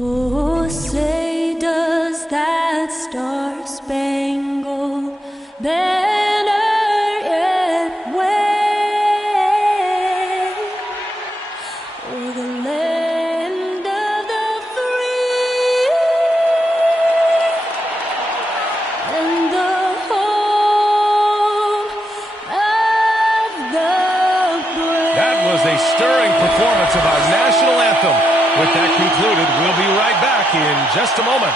Oh, say does that star-spangled banner yet wave o'er the land of the free and the home of the brave. That was a stirring performance of our national anthem. With that concluded, we'll be right back in just a moment.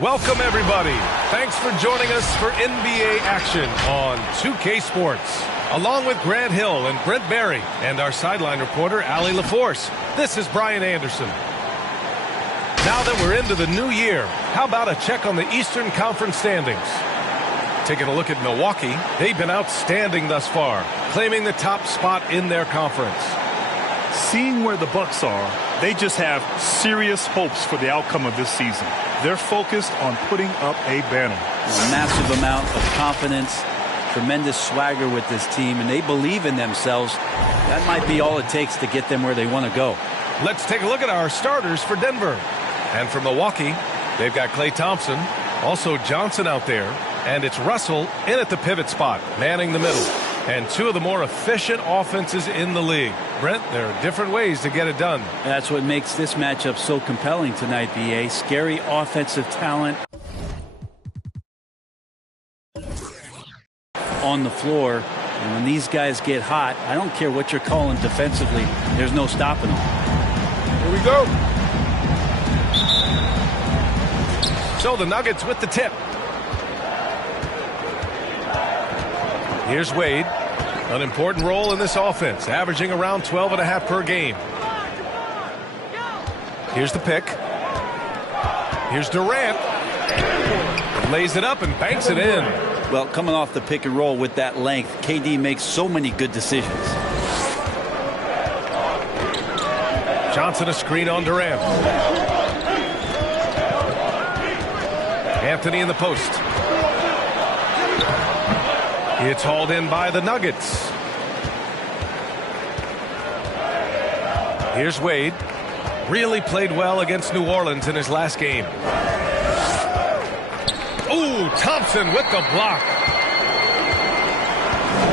Welcome, everybody. Thanks for joining us for NBA action on 2K Sports. Along with Grant Hill and Brent Barry and our sideline reporter, Allie LaForce, this is Brian Anderson. Now that we're into the new year, how about a check on the Eastern Conference standings? Taking a look at Milwaukee, they've been outstanding thus far, claiming the top spot in their conference. Seeing where the Bucks are, they just have serious hopes for the outcome of this season. They're focused on putting up a banner. A massive amount of confidence, tremendous swagger with this team, and they believe in themselves. That might be all it takes to get them where they want to go. Let's take a look at our starters for Denver. And for Milwaukee, they've got Klay Thompson, also Johnson out there, and it's Russell in at the pivot spot, manning the middle. And two of the more efficient offenses in the league. Brent, there are different ways to get it done. That's what makes this matchup so compelling tonight, B.A. Scary offensive talent on the floor. And when these guys get hot, I don't care what you're calling defensively, there's no stopping them. Here we go. So the Nuggets with the tip. Here's Wade. An important role in this offense, averaging around 12.5 per game. Here's the pick. Here's Durant. Lays it up and banks it in. Well, coming off the pick and roll with that length, KD makes so many good decisions. Johnson a screen on Durant. Anthony in the post. It's hauled in by the Nuggets. Here's Wade. Really played well against New Orleans in his last game. Ooh, Thompson with the block.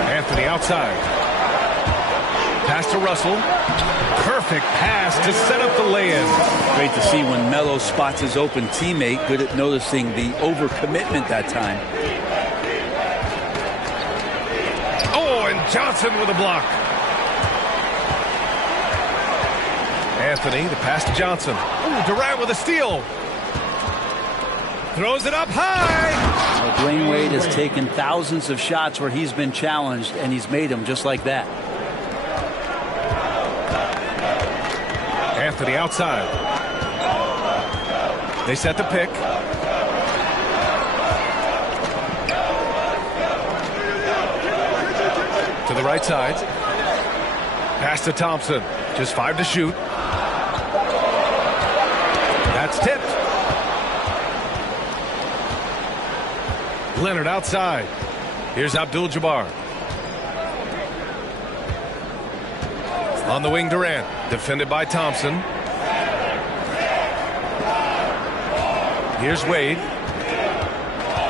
Anthony outside. Pass to Russell. Perfect pass to set up the lay-in. Great to see when Melo spots his open teammate. Good at noticing the overcommitment that time. Johnson with a block. Anthony, the pass to Johnson. Ooh, Durant with a steal. Throws it up high. Well, Dwayne Wade has taken thousands of shots where he's been challenged, and he's made them just like that. Anthony outside. They set the pick. To the right side. Pass to Thompson. Just 5 to shoot. That's tipped. Leonard outside. Here's Abdul-Jabbar. On the wing, Durant. Defended by Thompson. Here's Wade.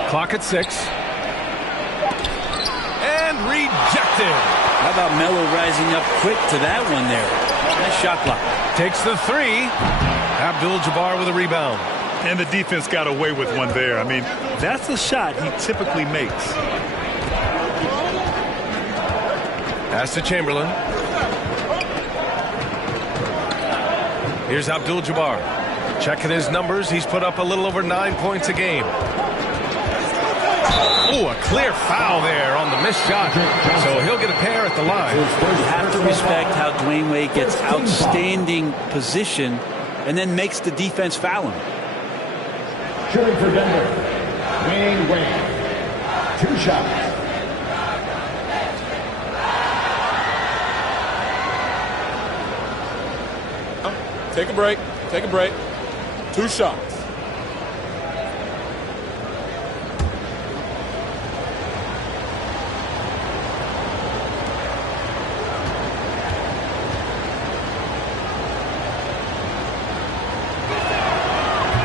Clock at 6. Rejected. How about Melo rising up quick to that one there? Nice shot block. Takes the 3. Abdul-Jabbar with a rebound. And the defense got away with one there. I mean, that's a shot he typically makes. Pass to Chamberlain. Here's Abdul-Jabbar. Checking his numbers. He's put up a little over 9 points a game. Oh, a clear foul there on the missed shot. So he'll get a pair at the line. You have to respect how Dwayne Wade gets outstanding position and then makes the defense foul him. Shooting for Denver, Dwayne Wade. 2 shots. Take a break. Take a break. 2 shots.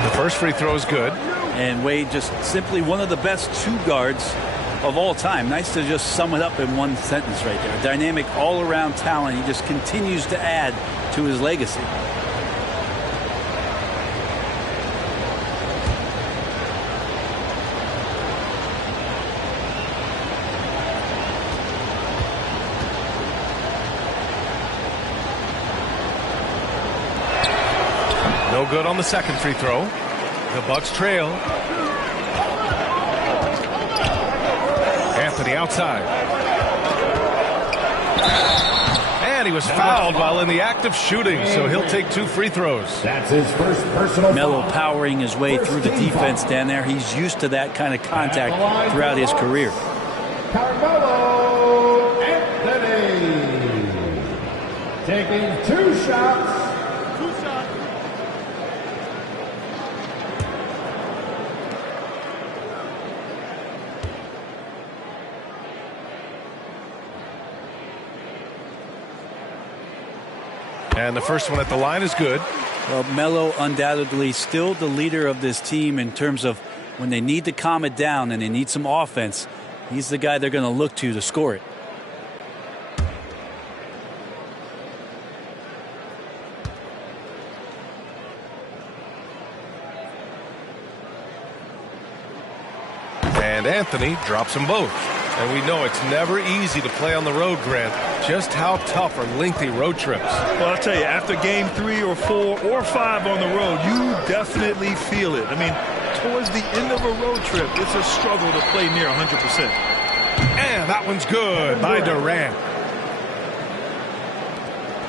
The first free throw is good. And Wade just simply one of the best 2 guards of all time. Nice to just sum it up in one sentence right there. Dynamic all-around talent. He just continues to add to his legacy. No good on the second free throw. The Bucks trail. Anthony outside. And he was fouled while in the act of shooting, so he'll take 2 free throws. That's his first personal Melo foul. powering his way through the defense down there. He's used to that kind of contact throughout his career. Carmelo Anthony taking 2 shots. And the first one at the line is good. Well, Melo undoubtedly still the leader of this team in terms of when they need to calm it down and they need some offense. He's the guy they're going to look to score it. And Anthony drops them both. And we know it's never easy to play on the road, Grant. Just how tough are lengthy road trips. Well, I'll tell you, after game 3 or 4 or 5 on the road, you definitely feel it. I mean, towards the end of a road trip, it's a struggle to play near 100%. And that one's good by Durant.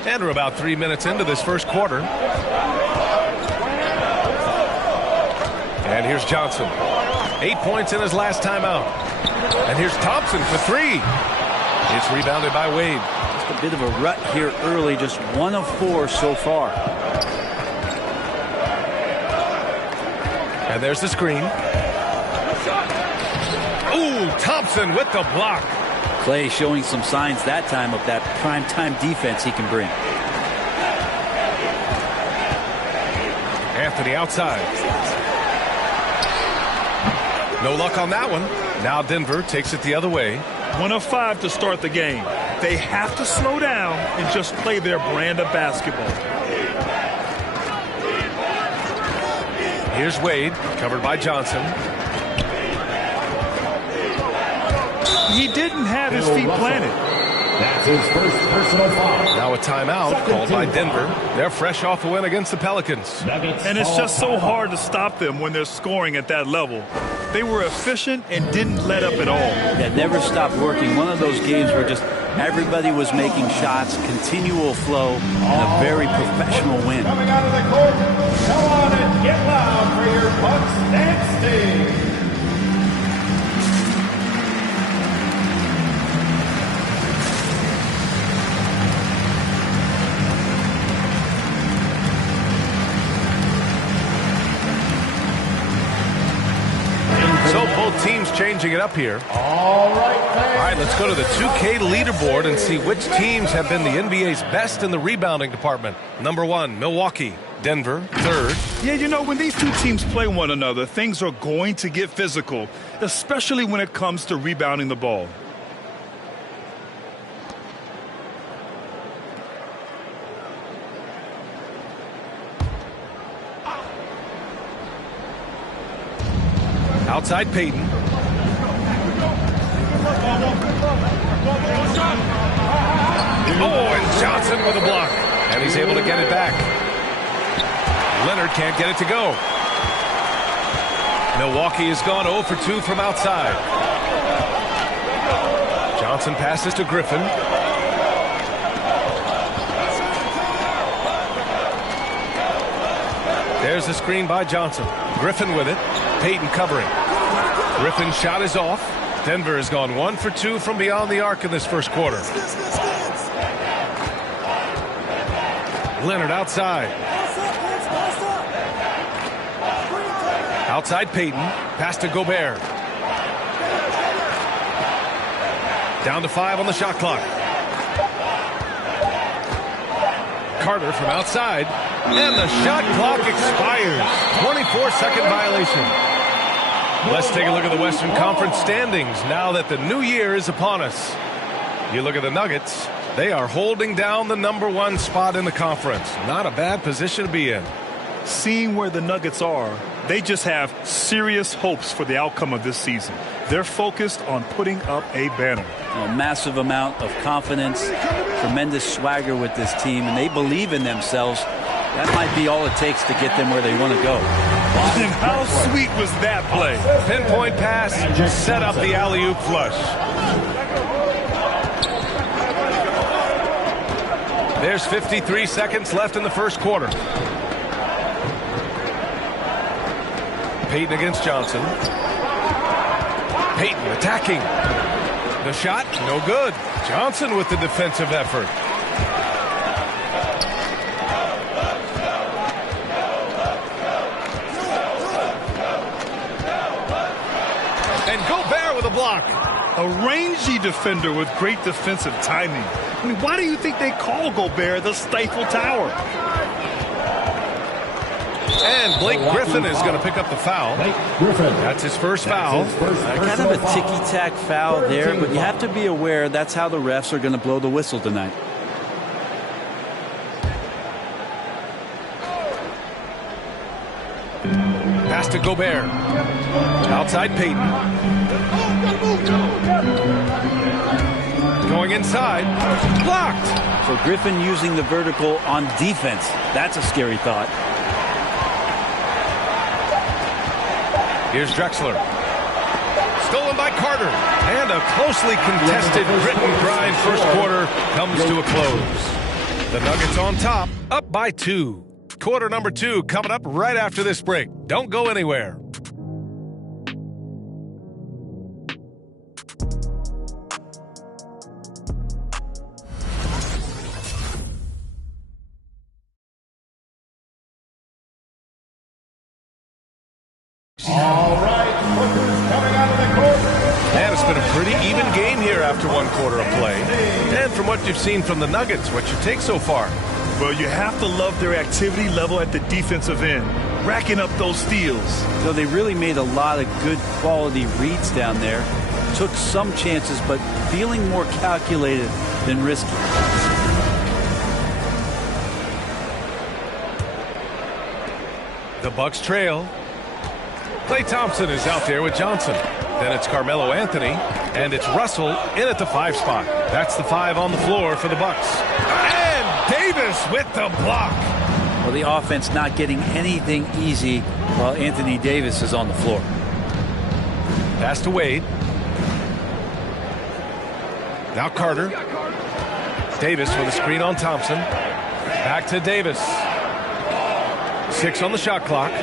And we're about 3 minutes into this first quarter. And here's Johnson. 8 points in his last time out. And here's Thompson for 3. It's rebounded by Wade. Just a bit of a rut here early, just 1 of 4 so far. And there's the screen. Ooh, Thompson with the block. Clay showing some signs that time of that primetime defense he can bring. Anthony outside. No luck on that one. Now Denver takes it the other way. 1 of 5 to start the game. They have to slow down and just play their brand of basketball. Here's Wade, covered by Johnson. He didn't have his feet planted. That's his first personal foul. Now a timeout called by Denver. They're fresh off a win against the Pelicans. And it's just so hard to stop them when they're scoring at that level. They were efficient and didn't let up at all. That never stopped working. One of those games where just everybody was making shots, continual flow, and a very professional win. Coming out of the court, come on and get loud for your Bucks dance team. So both teams changing it up here. All right, fans. All right, let's go to the 2K leaderboard and see which teams have been the NBA's best in the rebounding department. Number 1, Milwaukee. Denver, 3rd. Yeah, you know, when these two teams play one another, things are going to get physical, especially when it comes to rebounding the ball. Outside Payton. Oh, and Johnson with a block. And he's able to get it back. Leonard can't get it to go. Milwaukee has gone 0 for 2 from outside. Johnson passes to Griffin. There's the screen by Johnson. Griffin with it. Payton covering. Griffin's shot is off. Denver has gone 1 for 2 from beyond the arc in this first quarter. Leonard outside. Outside Payton. Pass to Gobert. Down to 5 on the shot clock. Carter from outside. And the shot clock expires. 24-second violation. Let's take a look at the Western Conference standings now that the new year is upon us. You look at the Nuggets. They are holding down the #1 spot in the conference. Not a bad position to be in. Seeing where the Nuggets are, they just have serious hopes for the outcome of this season. They're focused on putting up a banner. A massive amount of confidence, tremendous swagger with this team, and they believe in themselves. That might be all it takes to get them where they want to go. And how sweet was that play? Pinpoint pass, set up the alley-oop flush. There's 53 seconds left in the first quarter. Payton against Johnson. Payton attacking. The shot, no good. Johnson with the defensive effort. And Gobert with a block. A rangy defender with great defensive timing. I mean, why do you think they call Gobert the Stifle Tower? And Blake Griffin is going to pick up the foul. That's his first foul. Kind of a ticky-tack foul there, but you have to be aware that's how the refs are going to blow the whistle tonight. Pass to Gobert. Outside Payton. Going inside. Blocked. So Griffin using the vertical on defense. That's a scary thought. Here's Drexler. Stolen by Carter. And a closely contested grit and grind first quarter comes to a close. The Nuggets on top, up by 2. Quarter number 2 coming up right after this break. Don't go anywhere. All right, Booker's coming out of the court. And it's been a pretty even game here after 1 quarter of play. And from what you've seen from the Nuggets, what's your take so far? Well, you have to love their activity level at the defensive end, racking up those steals. So they really made a lot of good quality reads down there. Took some chances, but feeling more calculated than risky. The Bucks trail. Klay Thompson is out there with Johnson. Then it's Carmelo Anthony, and it's Russell in at the 5 spot. That's the 5 on the floor for the Bucks. And Davis with the block. Well, the offense not getting anything easy while Anthony Davis is on the floor. Pass to Wade. Now Carter. Davis with a screen on Thompson. Back to Davis. 6 on the shot clock.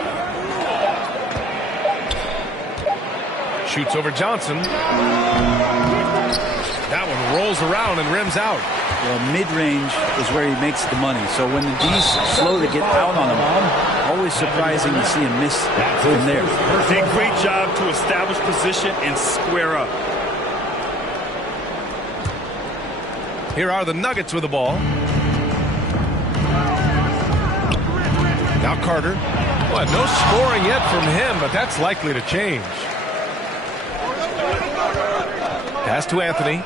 Shoots over Johnson. That one rolls around and rims out. Well, mid-range is where he makes the money. So when the D's slow to get out on him, always surprising to see him miss from there. Did a great job to establish position and square up. Here are the Nuggets with the ball. Now Carter. Well, no scoring yet from him, but that's likely to change. Pass to Anthony.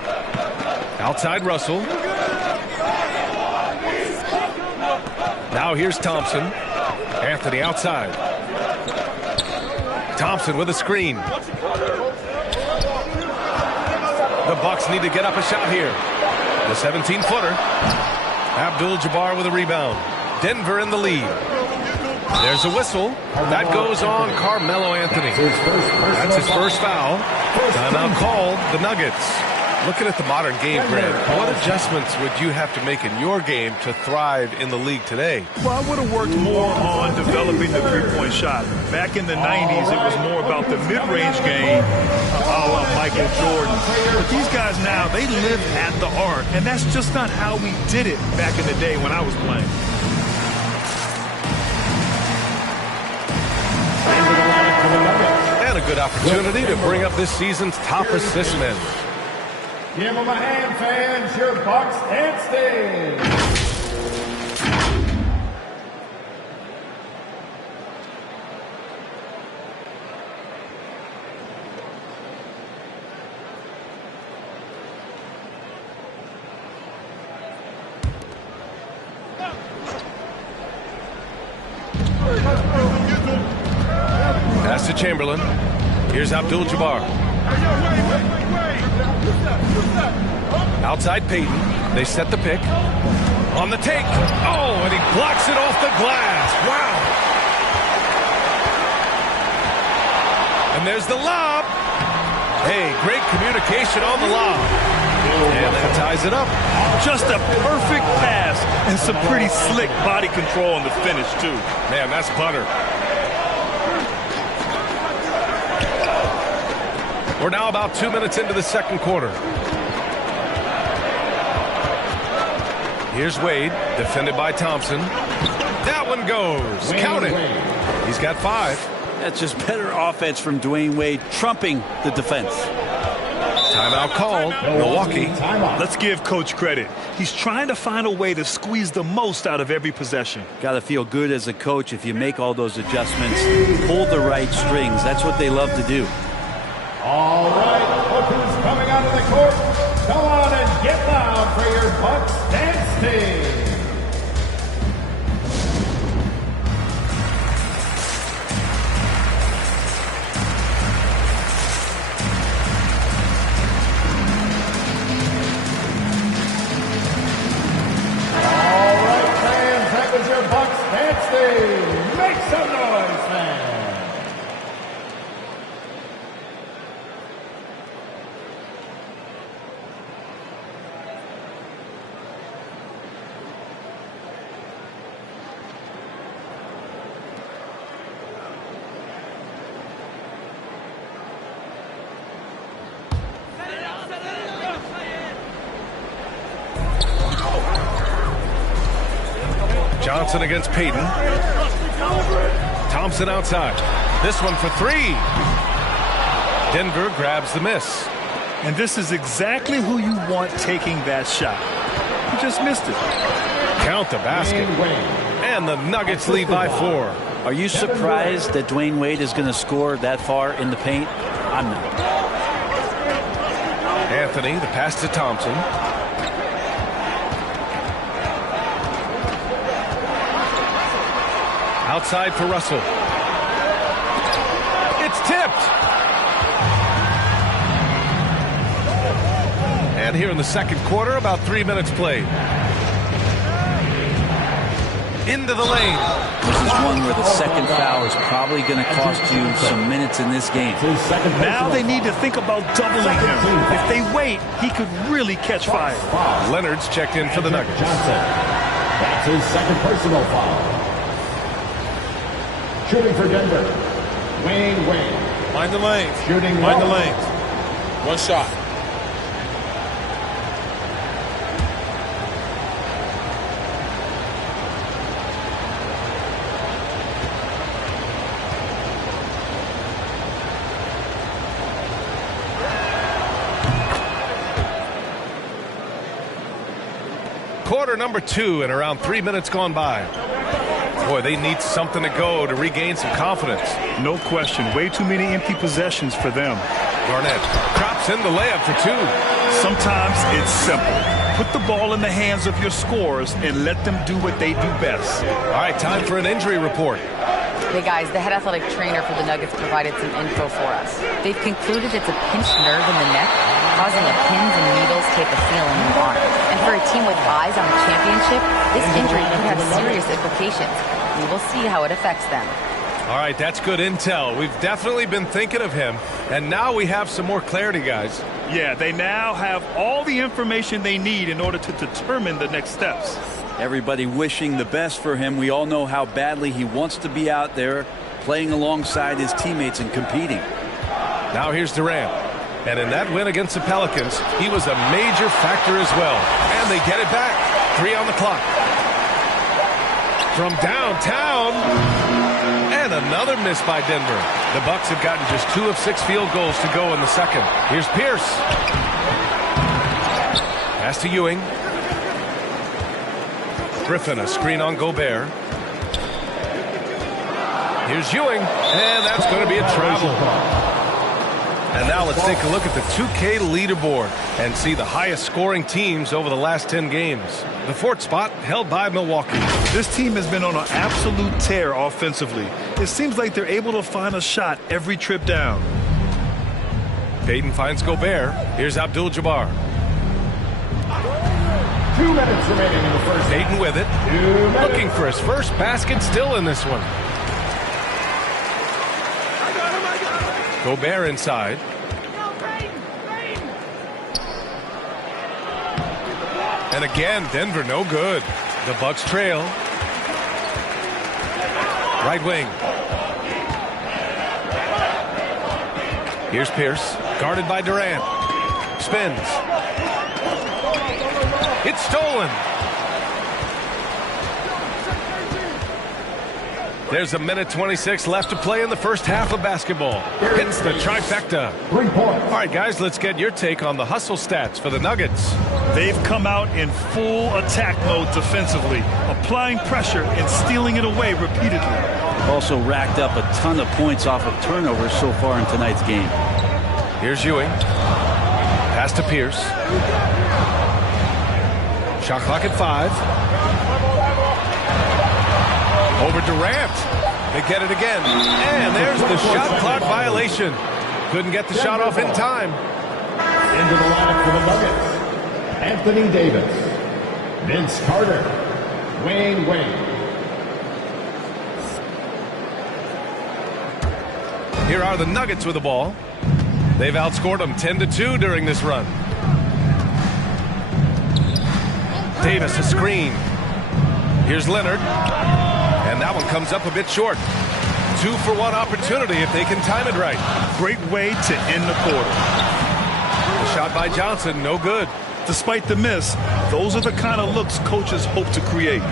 Outside Russell. Now here's Thompson. Anthony outside. Thompson with a screen. The Bucks need to get up a shot here. The 17-footer. Abdul-Jabbar with a rebound. Denver in the lead. There's a whistle. That goes on Carmelo Anthony. That's his first foul. Timeout called the Nuggets. Looking at the modern game, Grant, what adjustments would you have to make in your game to thrive in the league today? Well, I would have worked more on developing the three-point shot. Back in the 90s, it was more about the mid-range game, a la Michael Jordan. But these guys now, they live at the arc, and that's just not how we did it back in the day when I was playing. And a good opportunity to bring up this season's top assist men. Give them a hand, fans. Your Bucks dancing. Pass to Chamberlain. Here's Abdul-Jabbar. Outside Payton. They set the pick. On the take. Oh, and he blocks it off the glass. Wow. And there's the lob. Hey, great communication on the lob. And that ties it up. Just a perfect pass and some pretty slick body control on the finish, too. Man, that's butter. We're now about 2 minutes into the second quarter. Here's Wade, defended by Thompson. That one goes. Count it. He's got 5. That's just better offense from Dwayne Wade, trumping the defense. Timeout called. Milwaukee. Let's give Coach credit. He's trying to find a way to squeeze the most out of every possession. Got to feel good as a coach if you make all those adjustments, pull the right strings. That's what they love to do. All right, look who's coming out of the court. Come on and get loud for your Bucks dance team. All right, fans, that was your Bucks dance team. Make some noise, fans. Johnson against Payton. Thompson outside. This one for 3. Denver grabs the miss. And this is exactly who you want taking that shot. He just missed it. Count the basket. And the Nuggets lead by 4. Are you surprised that Dwayne Wade is going to score that far in the paint? I'm not. Anthony, the pass to Thompson. Outside for Russell. It's tipped. And here in the second quarter, about 3 minutes played. Into the lane. This is one where the second foul is probably going to cost you some minutes in this game. Now they need to think about doubling him. If they wait, he could really catch fire. Leonard's checked in for the Nuggets. That's his second personal foul. Shooting for Denver, Wayne Wade. Mind the lanes. Shooting Mind the well. lanes. One shot. Quarter number 2 and around 3 minutes gone by. Boy, they need something to go to regain some confidence. No question. Way too many empty possessions for them. Garnett drops in the layup for 2. Sometimes it's simple. Put the ball in the hands of your scorers and let them do what they do best. All right, time for an injury report. Hey guys, the head athletic trainer for the Nuggets provided some info for us. They've concluded it's a pinched nerve in the neck, causing a pins and needles type of feeling in the arm. And for a team with eyes on the championship, this injury could have serious implications. We will see how it affects them. All right, that's good intel. We've definitely been thinking of him, and now we have some more clarity, guys. Yeah, they now have all the information they need in order to determine the next steps. Everybody wishing the best for him. We all know how badly he wants to be out there playing alongside his teammates and competing. Now here's Durant. And in that win against the Pelicans, he was a major factor as well. And they get it back. 3 on the clock. From downtown. And another miss by Denver. The Bucks have gotten just 2 of 6 field goals to go in the second. Here's Pierce. Pass to Ewing. Griffin, a screen on Gobert. Here's Ewing. And that's going to be a travel. And now let's take a look at the 2K leaderboard and see the highest scoring teams over the last 10 games. The 4th spot held by Milwaukee. This team has been on an absolute tear offensively. It seems like they're able to find a shot every trip down. Payton finds Gobert. Here's Abdul-Jabbar. 2 minutes remaining in the first. Payton with it. Looking for his first basket still in this one. Gobert inside. And again, Denver no good. The Bucks trail. Right wing. Here's Pierce, guarded by Durant. Spins. It's stolen. There's a minute 26 left to play in the first half of basketball. Hits the trifecta. 3 points. All right, guys, let's get your take on the hustle stats for the Nuggets. They've come out in full attack mode defensively, applying pressure and stealing it away repeatedly. Also racked up a ton of points off of turnovers so far in tonight's game. Here's Ewing. Pass to Pierce. Shot clock at 5. Over Durant. They get it again. And there's the shot clock violation. Couldn't get the shot off in time. Into the lineup for the Nuggets. Anthony Davis. Vince Carter. Wayne Wade. Here are the Nuggets with the ball. They've outscored them 10-2 during this run. Davis a screen. Here's Leonard. And that one comes up a bit short. 2-for-1 opportunity if they can time it right. Great way to end the quarter. The shot by Johnson, no good. Despite the miss, those are the kind of looks coaches hope to create.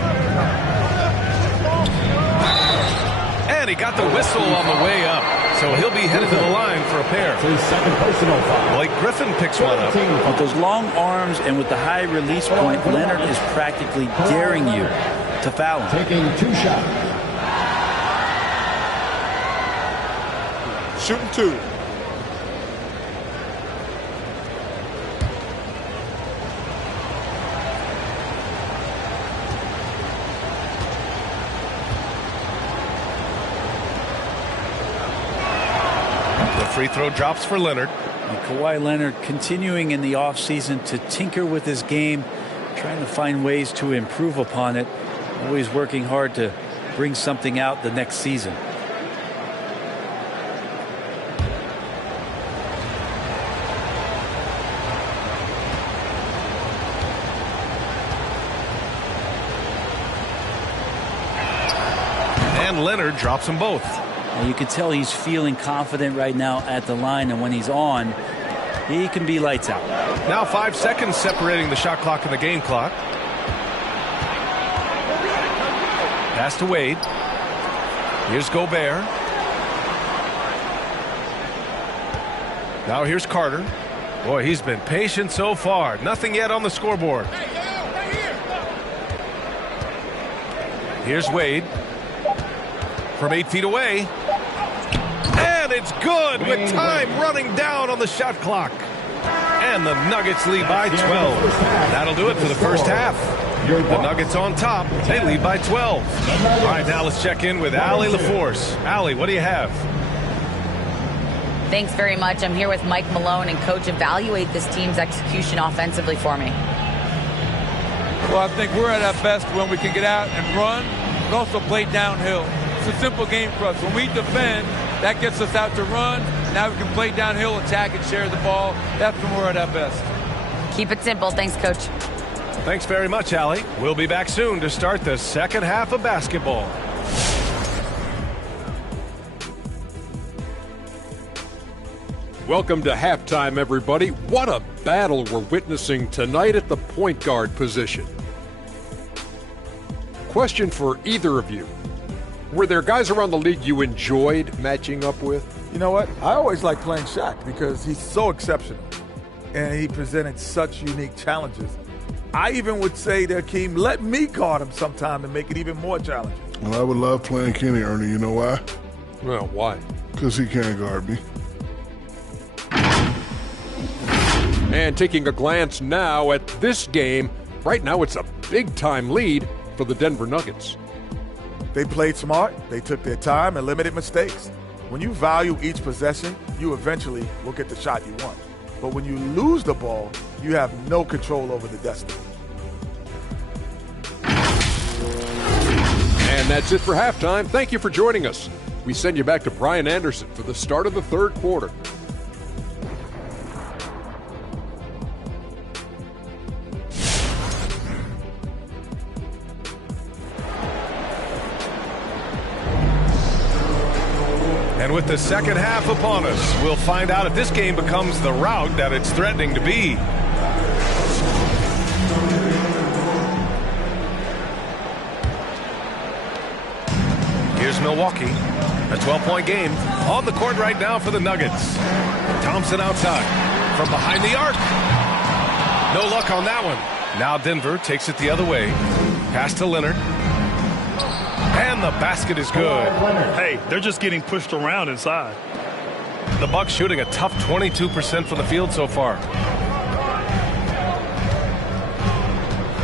And he got the whistle on the way up. So he'll be headed to the line for a pair. His second personal foul. Blake Griffin picks one up. With those long arms and with the high release point, Leonard is practically daring you to foul him. Taking 2 shots. Shooting 2. Free throw drops for Leonard. And Kawhi Leonard continuing in the offseason to tinker with his game, trying to find ways to improve upon it, always working hard to bring something out the next season. And Leonard drops them both. And you can tell he's feeling confident right now at the line, and when he's on, he can be lights out. Now 5 seconds separating the shot clock and the game clock. Pass to Wade. Here's Gobert. Now here's Carter. Boy, he's been patient so far. Nothing yet on the scoreboard. Here's Wade. From 8 feet away. And it's good with time running down on the shot clock. And the Nuggets lead by 12. That'll do it for the first half. The Nuggets on top. They lead by 12. All right, now let's check in with Allie LaForce. Allie, what do you have? Thanks very much. I'm here with Mike Malone, and Coach, evaluate this team's execution offensively for me. Well, I think we're at our best when we can get out and run, but also play downhill. it's a simple game for us. When we defend, that gets us out to run. Now we can play downhill, attack, and share the ball. That's when we're at our best. Keep it simple. Thanks, Coach. Thanks very much, Allie. We'll be back soon to start the second half of basketball. Welcome to halftime, everybody. What a battle we're witnessing tonight at the point guard position. Question for either of you. Were there guys around the league you enjoyed matching up with? You know what? I always like playing Shaq because he's so exceptional, and he presented such unique challenges. I even would say that Akeem, let me guard him sometime to make it even more challenging. Well, I would love playing Kenny, Ernie. You know why? Well, why? Because he can't guard me. And taking a glance now at this game, right now it's a big-time lead for the Denver Nuggets. They played smart, they took their time and limited mistakes. When you value each possession, you eventually will get the shot you want. But when you lose the ball, you have no control over the destiny. And that's it for halftime. Thank you for joining us. We send you back to Brian Anderson for the start of the third quarter. And with the second half upon us, we'll find out if this game becomes the rout that it's threatening to be. Here's Milwaukee, a 12-point game on the court right now for the Nuggets. Thompson outside from behind the arc. No luck on that one. Now Denver takes it the other way. Pass to Leonard. And the basket is good. Hey, they're just getting pushed around inside. The Bucks shooting a tough 22% from the field so far.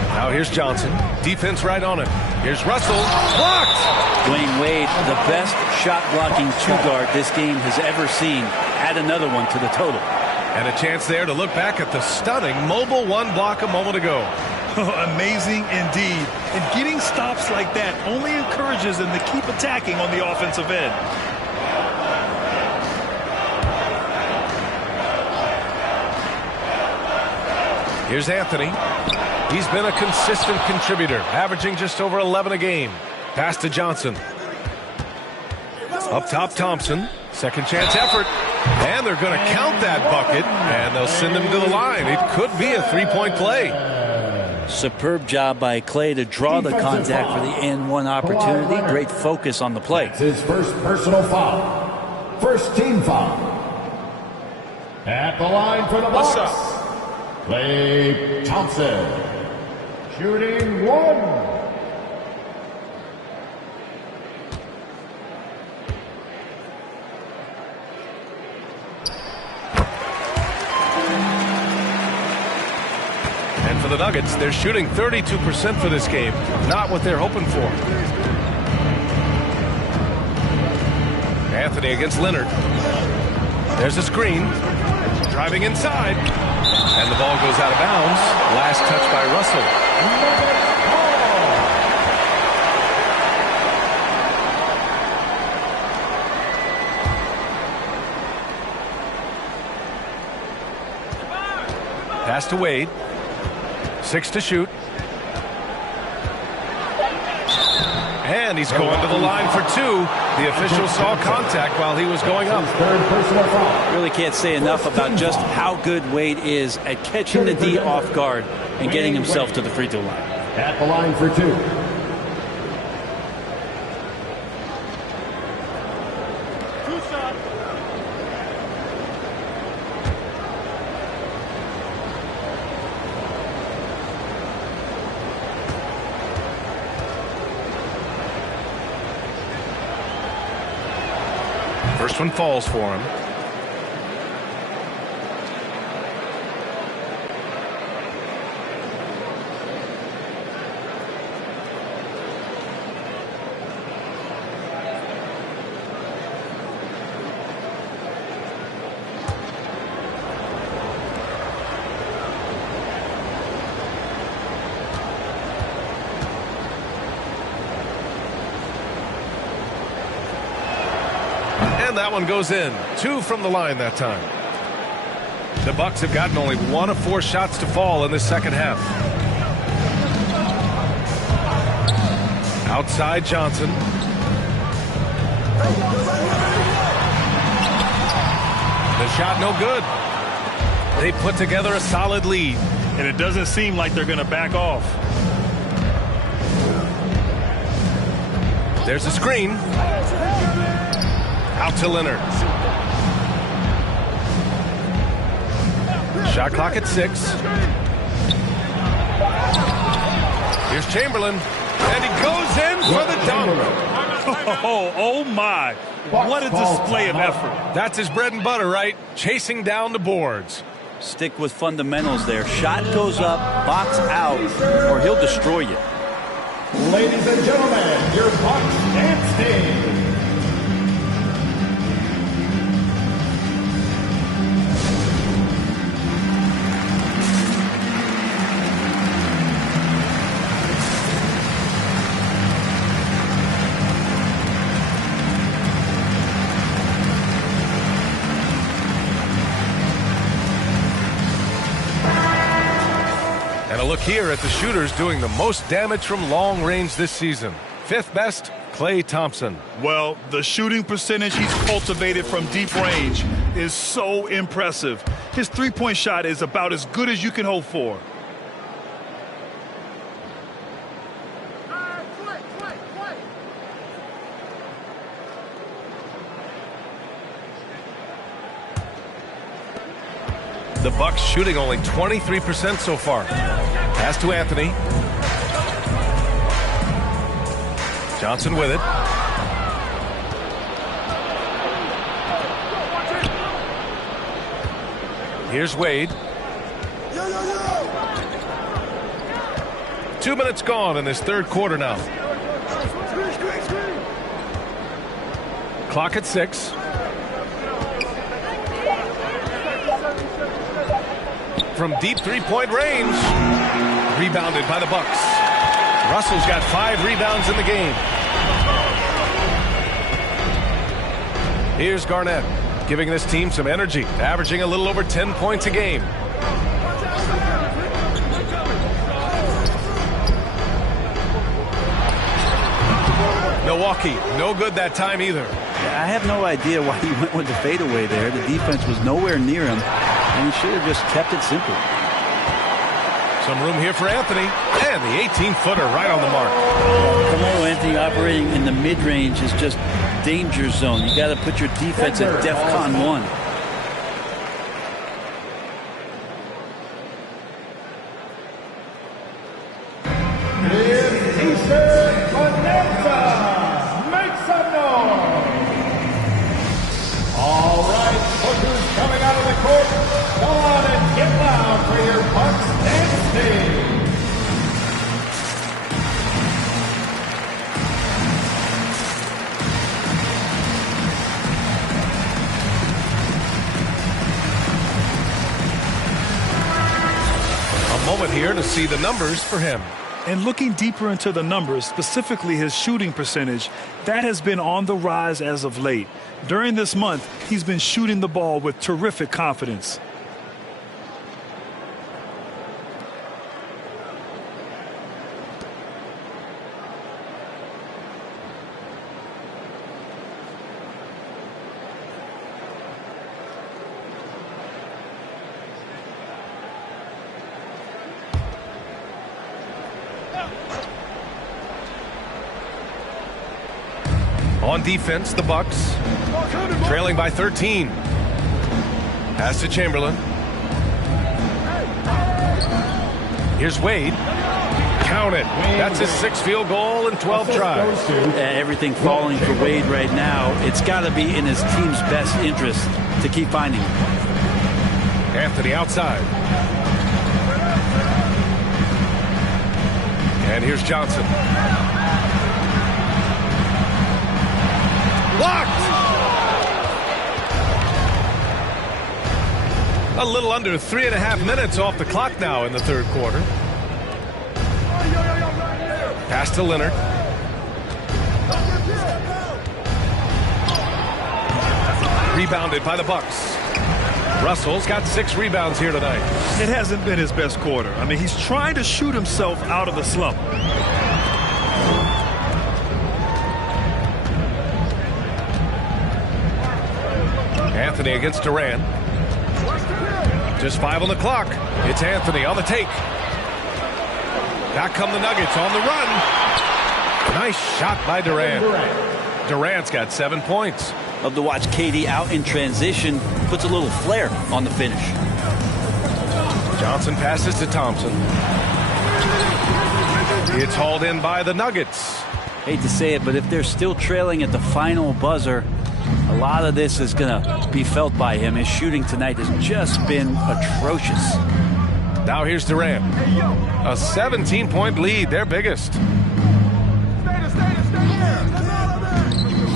Now here's Johnson. Defense right on him. Here's Russell. Blocked! Dwayne Wade, the best shot-blocking two-guard this game has ever seen. Add another one to the total. And a chance there to look back at the stunning mobile one block a moment ago. Amazing indeed. And getting stops like that only encourages them to keep attacking on the offensive end. Here's Anthony. He's been a consistent contributor, averaging just over 11 a game. Pass to Johnson. Up top, Thompson. Second chance effort. And they're going to count that bucket, and they'll send him to the line. It could be a three-point play. Superb job by Clay to draw the contact for the and-one opportunity. Great focus on the play. It's his first personal foul. First team foul. At the line for the Bucks, Klay Thompson. Shooting one. For the Nuggets, they're shooting 32% for this game. Not what they're hoping for. Anthony against Leonard. There's a screen. Driving inside. And the ball goes out of bounds. Last touch by Russell. Pass to Wade. 6 to shoot. And he's going to the line for 2. The official saw contact while he was going up. Really can't say enough about just how good Wade is at catching the D off guard and getting himself to the free throw line. At the line for 2. First one falls for him. And that one goes in. 2 from the line that time. The Bucks have gotten only 1 of 4 shots to fall in the second half. Outside Johnson. The shot no good. They put together a solid lead. And it doesn't seem like they're going to back off. There's a screen. Out to Leonard. Shot clock at 6. Here's Chamberlain. And he goes in for the dunk. Oh my. What a display of effort. That's his bread and butter, right? Chasing down the boards. Stick with fundamentals there. Shot goes up, box out, or he'll destroy you. Ladies and gentlemen, your Bucks dance team. A look here at the shooters doing the most damage from long range this season. 5th best, Klay Thompson. Well, the shooting percentage he's cultivated from deep range is so impressive. His three-point shot is about as good as you can hope for. The Bucks shooting only 23% so far. Pass to Anthony. Johnson with it. Here's Wade. 2 minutes gone in this third quarter now. Clock at 6. From deep three-point range. Rebounded by the Bucks. Russell's got 5 rebounds in the game. Here's Garnett, giving this team some energy, averaging a little over 10 points a game. Milwaukee, no good that time either. I have no idea why he went with the fadeaway there. The defense was nowhere near him, and he should have just kept it simple. Some room here for Anthony, and the 18-footer right on the mark. Carmelo Anthony operating in the mid-range is just danger zone. You got to put your defense at DEFCON 1. Here to see the numbers for him. And looking deeper into the numbers, specifically his shooting percentage, that has been on the rise as of late. During this month, he's been shooting the ball with terrific confidence. On defense, the Bucks trailing by 13. Pass to Chamberlain. Here's Wade. Count it. That's his 6th field goal and 12 tries. Everything falling for Wade right now. It's got to be in his team's best interest to keep finding him. Anthony outside. And here's Johnson. Blocked! A little under 3.5 minutes off the clock now in the third quarter. Pass to Leonard. Rebounded by the Bucks. Russell's got 6 rebounds here tonight. It hasn't been his best quarter. I mean, he's trying to shoot himself out of the slump. Anthony against Durant. Just 5 on the clock. It's Anthony on the take. Back come the Nuggets on the run. Nice shot by Durant. Durant's got 7 points. Love to watch KD out in transition. Puts a little flair on the finish. Johnson passes to Thompson. It's hauled in by the Nuggets. Hate to say it, but if they're still trailing at the final buzzer, a lot of this is going to be felt by him. His shooting tonight has just been atrocious. Now here's Durant. A 17-point lead, their biggest.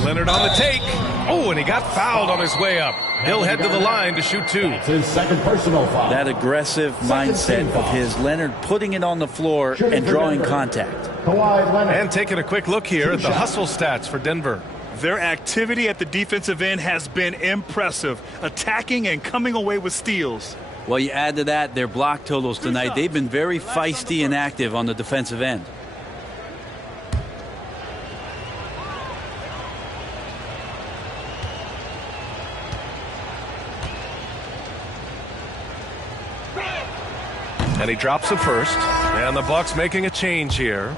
Leonard on the take. Oh, and he got fouled on his way up. He'll head to the line to shoot 2. That's his second personal foul. That aggressive mindset of his, Leonard putting it on the floor and drawing contact. And taking a quick look here at the hustle stats for Denver. Their activity at the defensive end has been impressive, attacking and coming away with steals. Well, you add to that their block totals tonight. They've been very feisty and active on the defensive end. And he drops the first. And the Bucks making a change here.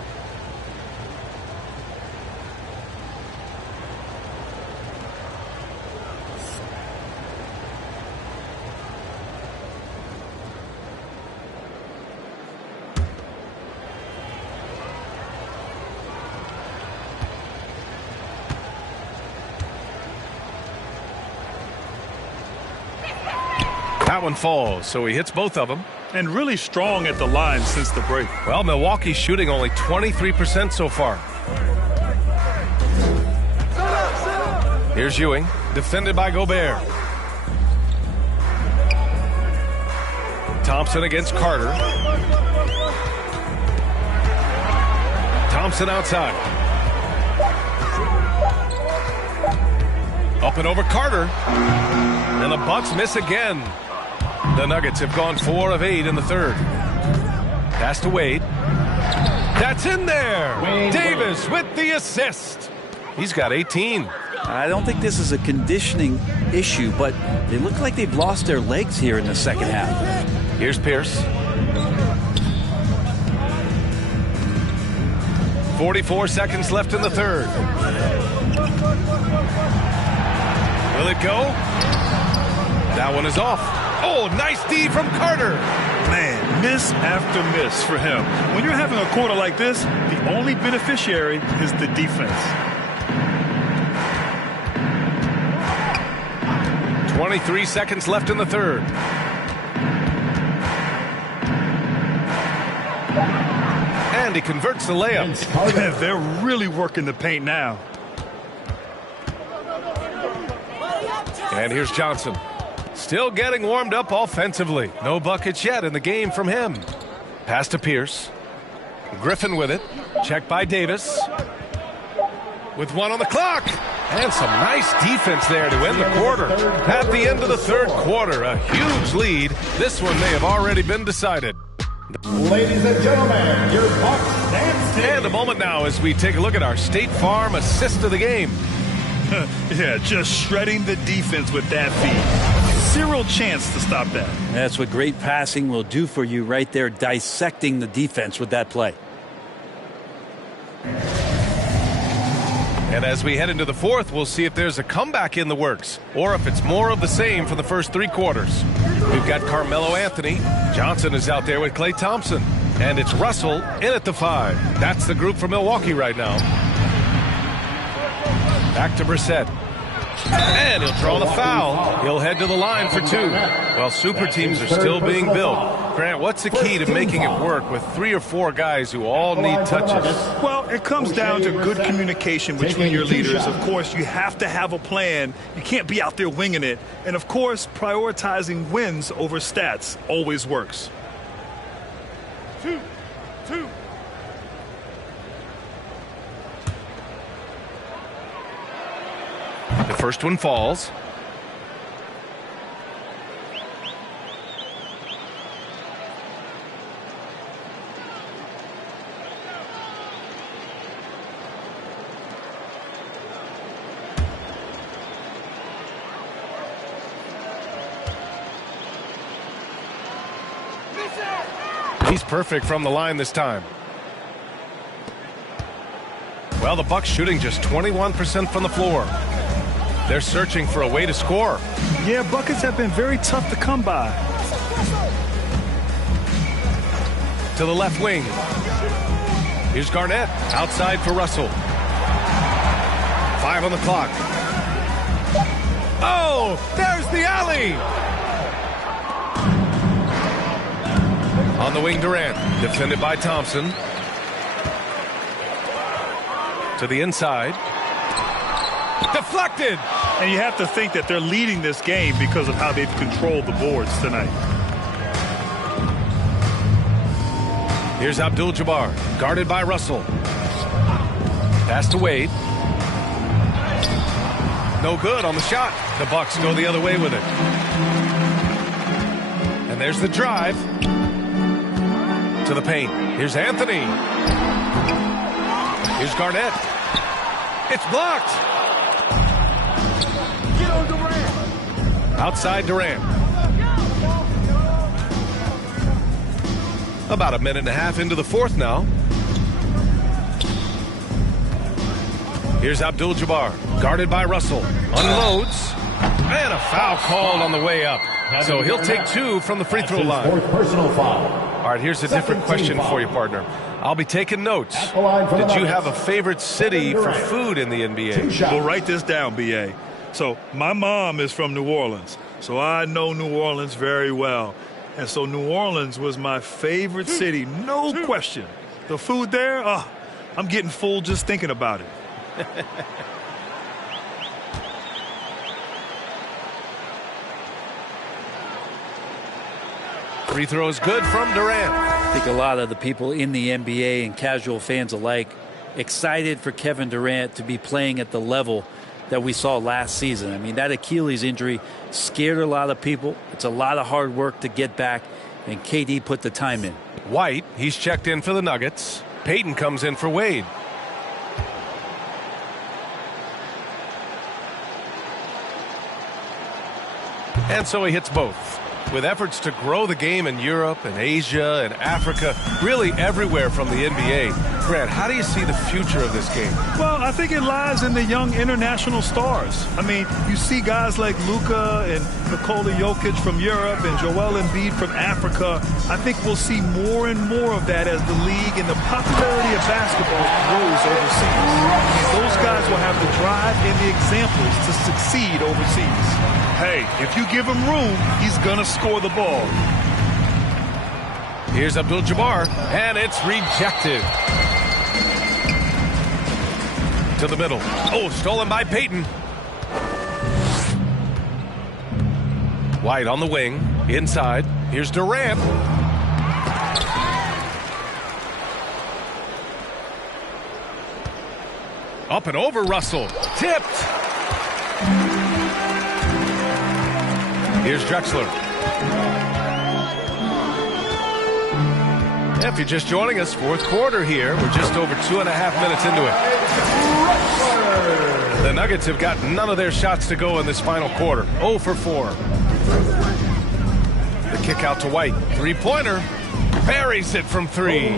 That one falls, so he hits both of them. And really strong at the line since the break. Well, Milwaukee's shooting only 23% so far. Here's Ewing, defended by Gobert. Thompson against Carter. Thompson outside. Up and over Carter. And the Bucks miss again. The Nuggets have gone 4 of 8 in the third. Pass to Wade. That's in there. Davis with the assist. He's got 18. I don't think this is a conditioning issue, but they look like they've lost their legs here in the second half. Here's Pierce. 44 seconds left in the third. Will it go? That one is off. Oh, nice D from Carter. Man, miss after miss for him. When you're having a quarter like this, the only beneficiary is the defense. 23 seconds left in the third. And he converts the layup. They're really working the paint now. And here's Johnson. Still getting warmed up offensively. No buckets yet in the game from him. Pass to Pierce. Griffin with it. Checked by Davis. With 1 on the clock. And some nice defense there to end the quarter. At the end of the third quarter, a huge lead. This one may have already been decided. Ladies and gentlemen, your Bucks dancing. And a moment now as we take a look at our State Farm assist of the game. Yeah, just shredding the defense with that feed. Zero chance to stop that. That's what great passing will do for you right there, dissecting the defense with that play. And as we head into the fourth, we'll see if there's a comeback in the works or if it's more of the same for the first 3 quarters. We've got Carmelo Anthony. Johnson is out there with Klay Thompson. And it's Russell in at the 5. That's the group for Milwaukee right now. Back to Brissett. And he'll draw the foul. He'll head to the line for 2. Well, super teams are still being built. Grant, what's the key to making it work with 3 or 4 guys who all need touches? Well, it comes down to good communication between your leaders. Of course, you have to have a plan. You can't be out there winging it. And, of course, prioritizing wins over stats always works. 2. The first one falls. He's perfect from the line this time. Well, the Bucks shooting just 21% from the floor. They're searching for a way to score. Yeah, buckets have been very tough to come by. To the left wing. Here's Garnett outside for Russell. 5 on the clock. Oh, there's the alley. On the wing, Durant, defended by Thompson. To the inside. Deflected. And you have to think that they're leading this game because of how they've controlled the boards tonight. Here's Abdul-Jabbar, guarded by Russell. Pass to Wade. No good on the shot. The Bucks go the other way with it. And there's the drive. To the paint. Here's Anthony. Here's Garnett. It's blocked. Get on Durant. Outside Durant. About a minute and a half into the fourth now. Here's Abdul-Jabbar, guarded by Russell. Unloads. And a foul called on the way up. So he'll take 2 from the free throw line. Fourth personal foul. All right, here's a different question for you, partner. I'll be taking notes. Did you have a favorite city for food in the NBA? Well, write this down, B.A. So my mom is from New Orleans, so I know New Orleans very well. And so New Orleans was my favorite city, no question. The food there, I'm getting full just thinking about it. Free throw is good from Durant. I think a lot of the people in the NBA and casual fans alike excited for Kevin Durant to be playing at the level that we saw last season. I mean, that Achilles injury scared a lot of people. It's a lot of hard work to get back, and KD put the time in. White, he's checked in for the Nuggets. Payton comes in for Wade. And so he hits both. With efforts to grow the game in Europe and Asia and Africa, really everywhere from the NBA. Grant, how do you see the future of this game? Well, I think it lies in the young international stars. I mean, you see guys like Luka and Nikola Jokic from Europe and Joel Embiid from Africa. I think we'll see more and more of that as the league and the popularity of basketball grows overseas. And those guys will have the drive and the examples to succeed overseas. Hey, if you give him room, he's going to score the ball. Here's Abdul-Jabbar, and it's rejected. To the middle. Oh, stolen by Payton. White on the wing, inside. Here's Durant. Up and over Russell. Tipped. Here's Drexler. If you're just joining us, fourth quarter here. We're just over 2.5 minutes into it. The Nuggets have got none of their shots to go in this final quarter. 0 for 4. The kick out to White. Three-pointer. Buries it from 3.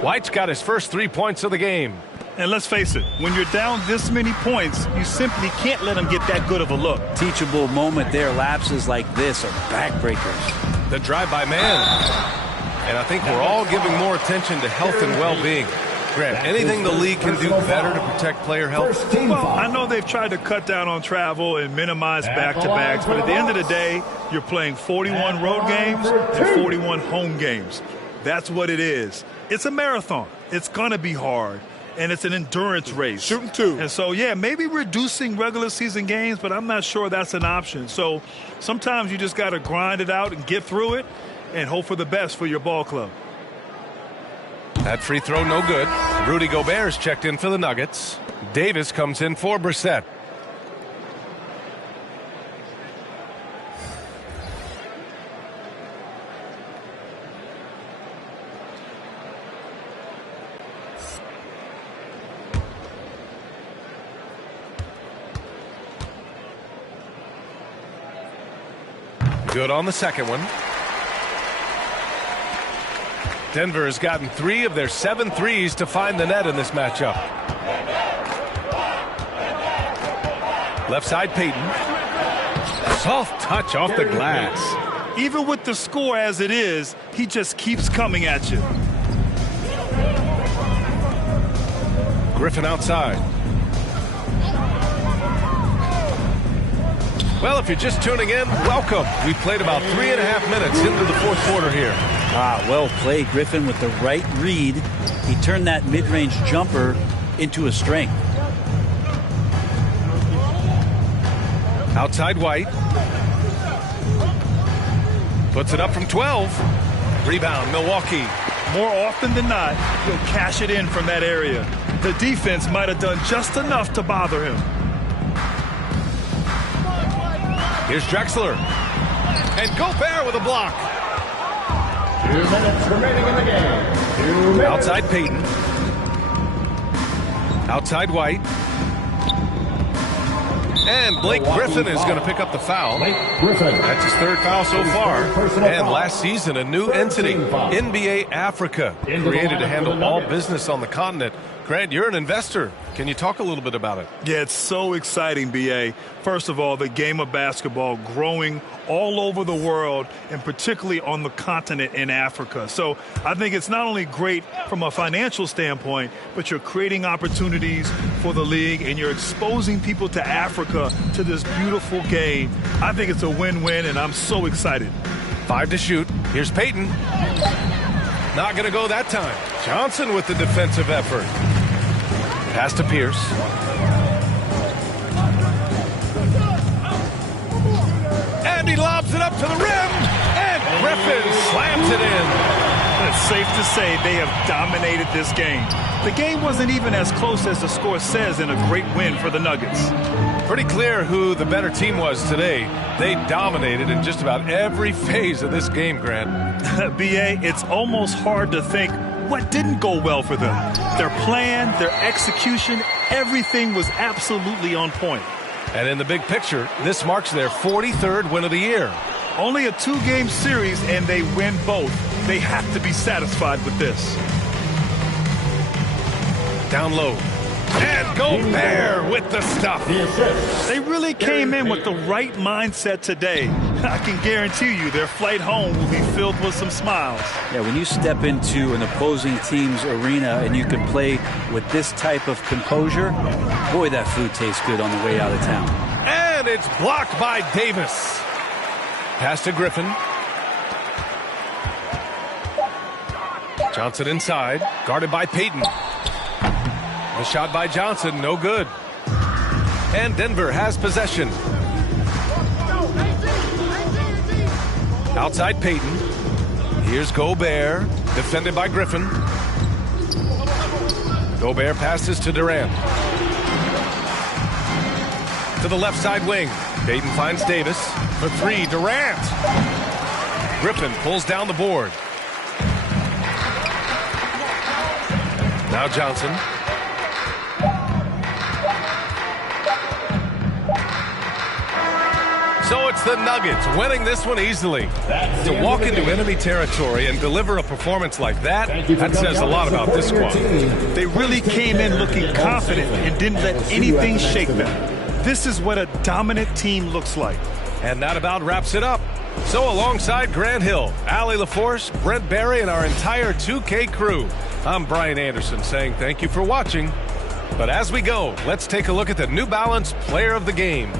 White's got his first 3 points of the game. And let's face it, when you're down this many points, you simply can't let them get that good of a look. Teachable moment there. Lapses like this are backbreakers. The drive by man. And I think we're all giving more attention to health and well-being. Grant, anything the league can do better to protect player health? Well, I know they've tried to cut down on travel and minimize back-to-backs, but at the end of the day, you're playing 41 road games and 41 home games. That's what it is. It's a marathon. It's going to be hard. And it's an endurance race. Shooting 2. And so, yeah, maybe reducing regular season games, but I'm not sure that's an option. So sometimes you just got to grind it out and get through it and hope for the best for your ball club. That free throw no good. Rudy Gobert's checked in for the Nuggets. Davis comes in for Brissett. Good on the second one. Denver has gotten 3 of their 7 threes to find the net in this matchup. Left side, Payton. Soft touch off the glass. Even with the score as it is, he just keeps coming at you. Griffin outside. Well, if you're just tuning in, welcome. We played about 3.5 minutes into the fourth quarter here. Well played, Griffin, with the right read. He turned that mid-range jumper into a strength. Outside White. Puts it up from 12. Rebound, Milwaukee. More often than not, he'll cash it in from that area. The defense might have done just enough to bother him. Here's Drexler. And Gobert with a block. 2 minutes remaining in the game. 2 minutes. Outside Payton. Outside White. And Blake Griffin is going to pick up the foul. That's his 3rd foul so far. And last season, a new entity, NBA Africa, created to handle all business on the continent. Grant, you're an investor. Can you talk a little bit about it? Yeah, it's so exciting, B.A. First of all, the game of basketball growing all over the world, and particularly on the continent in Africa. So I think it's not only great from a financial standpoint, but you're creating opportunities for the league, and you're exposing people to Africa to this beautiful game. I think it's a win-win, and I'm so excited. 5 to shoot. Here's Payton. Not going to go that time. Johnson with the defensive effort. Pass to Pierce. And he lobs it up to the rim. And Griffin slams it in. It's safe to say they have dominated this game. The game wasn't even as close as the score says in a great win for the Nuggets. Pretty clear who the better team was today. They dominated in just about every phase of this game, Grant. B.A., it's almost hard to think what didn't go well for them. Their plan, their execution, everything was absolutely on point. And in the big picture, this marks their 43rd win of the year. Only a 2-game series, and they win both. They have to be satisfied with this. Down low. And Gobert with the stuff. They really came in with the right mindset today. I can guarantee you their flight home will be filled with some smiles. Yeah, when you step into an opposing team's arena and you can play with this type of composure, boy, that food tastes good on the way out of town. And it's blocked by Davis. Pass to Griffin. Johnson inside, guarded by Payton. The shot by Johnson, no good. And Denver has possession. Outside Payton. Here's Gobert, defended by Griffin. Gobert passes to Durant. To the left side wing. Payton finds Davis. For 3, Durant. Griffin pulls down the board. Now Johnson. So it's the Nuggets winning this one easily. To walk into enemy territory and deliver a performance like that, that says a lot about this squad. They really came in looking confident and didn't let anything shake them. This is what a dominant team looks like. And that about wraps it up. So alongside Grant Hill, Allie LaForce, Brent Barry, and our entire 2K crew, I'm Brian Anderson saying thank you for watching. But as we go, let's take a look at the New Balance Player of the Game.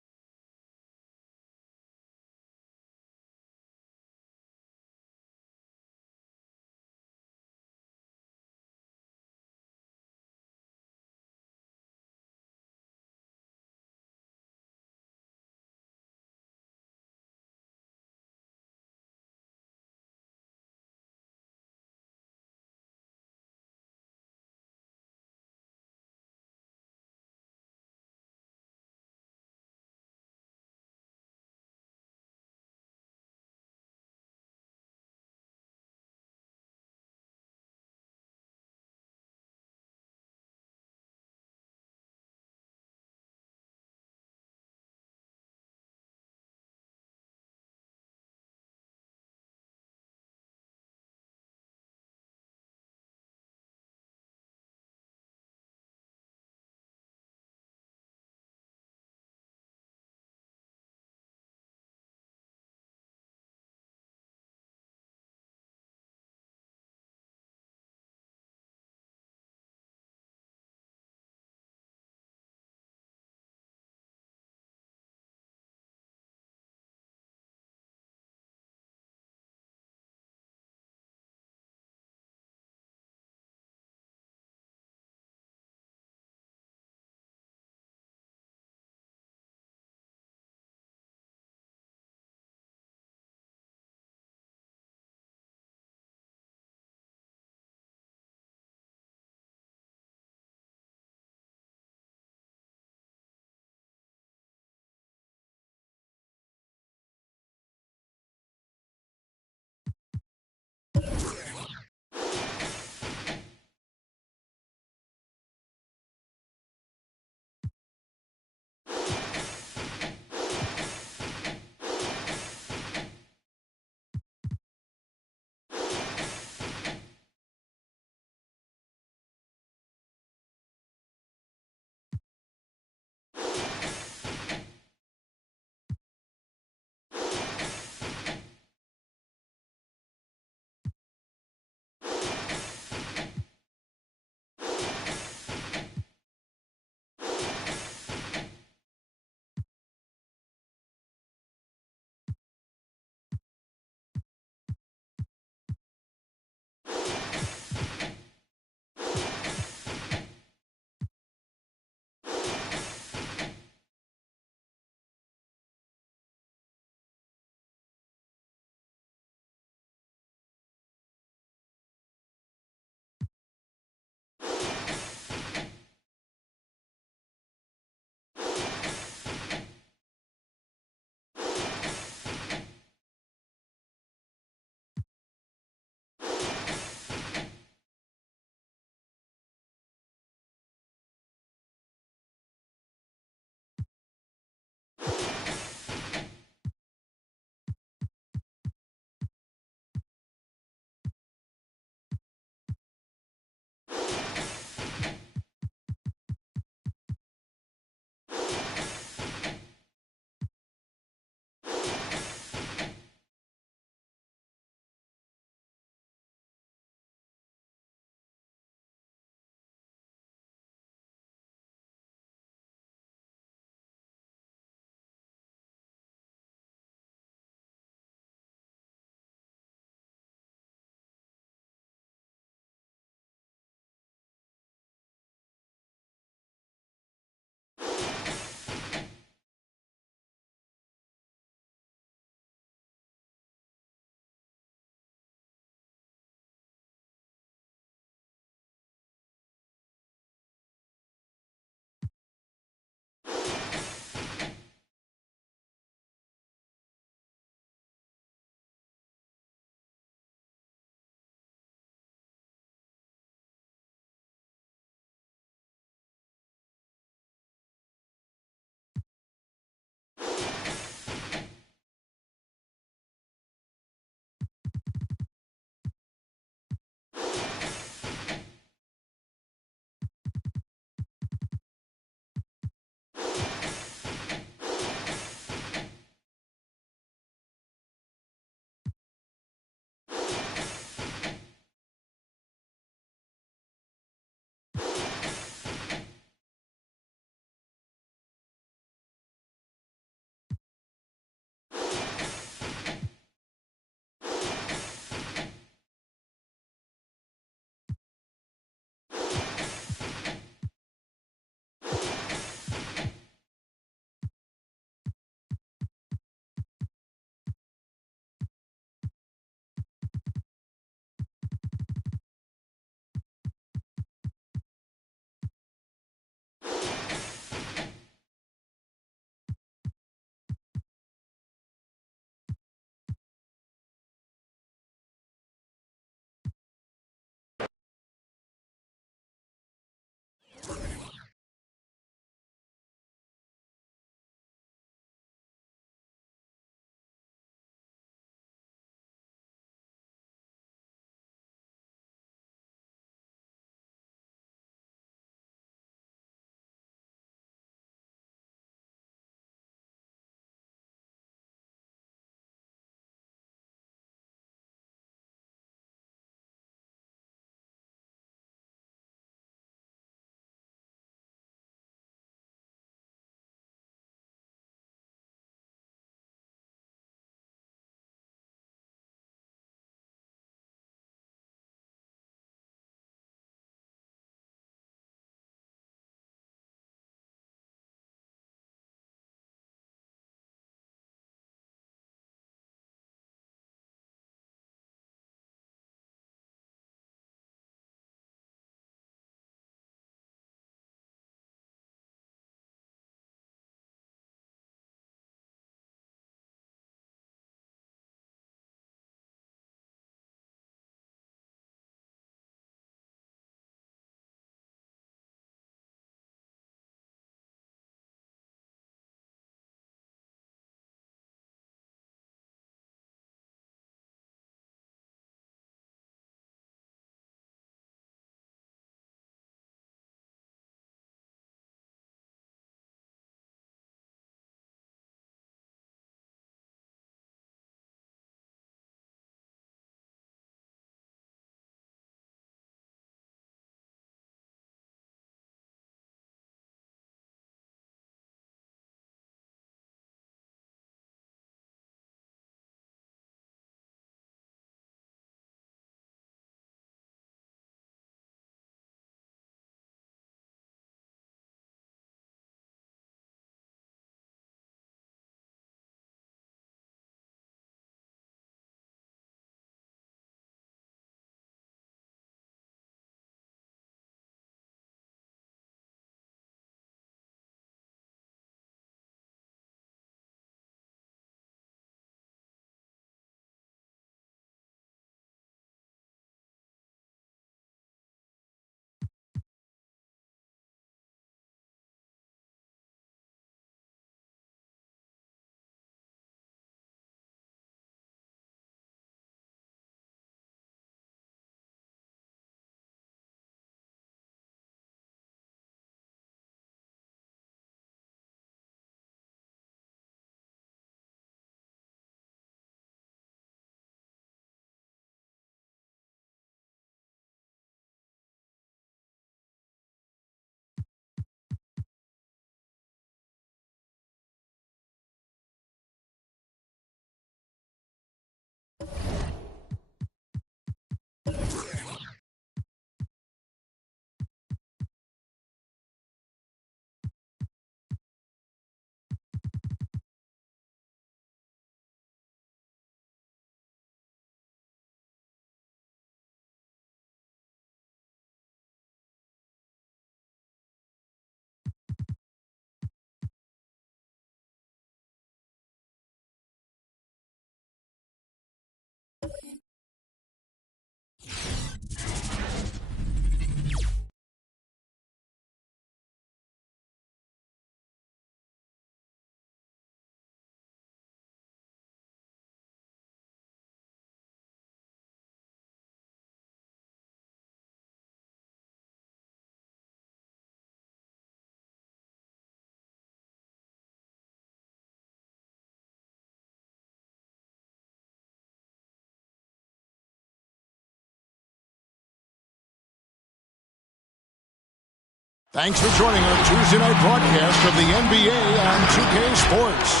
Thanks for joining our Tuesday night broadcast of the NBA on 2K Sports.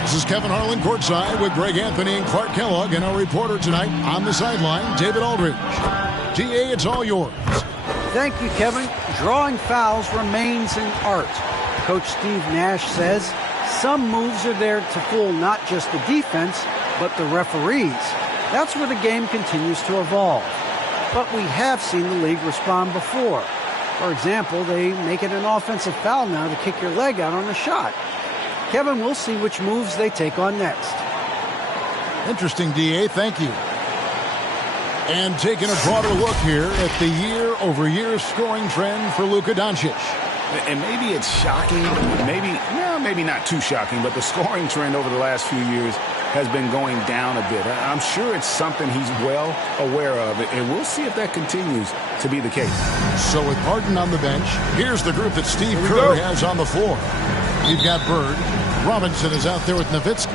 This is Kevin Harlan courtside with Greg Anthony and Clark Kellogg, and our reporter tonight on the sideline, David Aldridge. DA, it's all yours. Thank you, Kevin. Drawing fouls remains an art. Coach Steve Nash says some moves are there to fool not just the defense, but the referees. That's where the game continues to evolve. But we have seen the league respond before. For example, they make it an offensive foul now to kick your leg out on a shot. Kevin, we'll see which moves they take on next. Interesting, DA. Thank you. And taking a broader look here at the year-over-year scoring trend for Luka Doncic. And maybe it's shocking, maybe not too shocking, but the scoring trend over the last few years has been going down a bit. I'm sure it's something he's well aware of, and we'll see if that continues to be the case. So with Harden on the bench, here's the group that Steve Kerr has on the floor. You've got Bird. Robinson is out there with Nowitzki.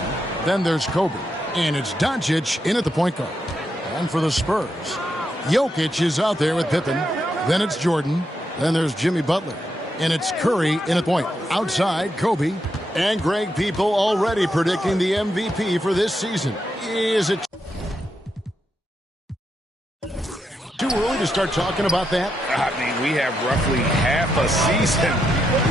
Then there's Kobe. And it's Doncic in at the point guard. And for the Spurs, Jokic is out there with Pippen. Then it's Jordan. Then there's Jimmy Butler. And it's Curry in at point. Outside, Kobe. And Greg, people already predicting the MVP for this season. Is it too early to start talking about that? I mean, we have roughly half a season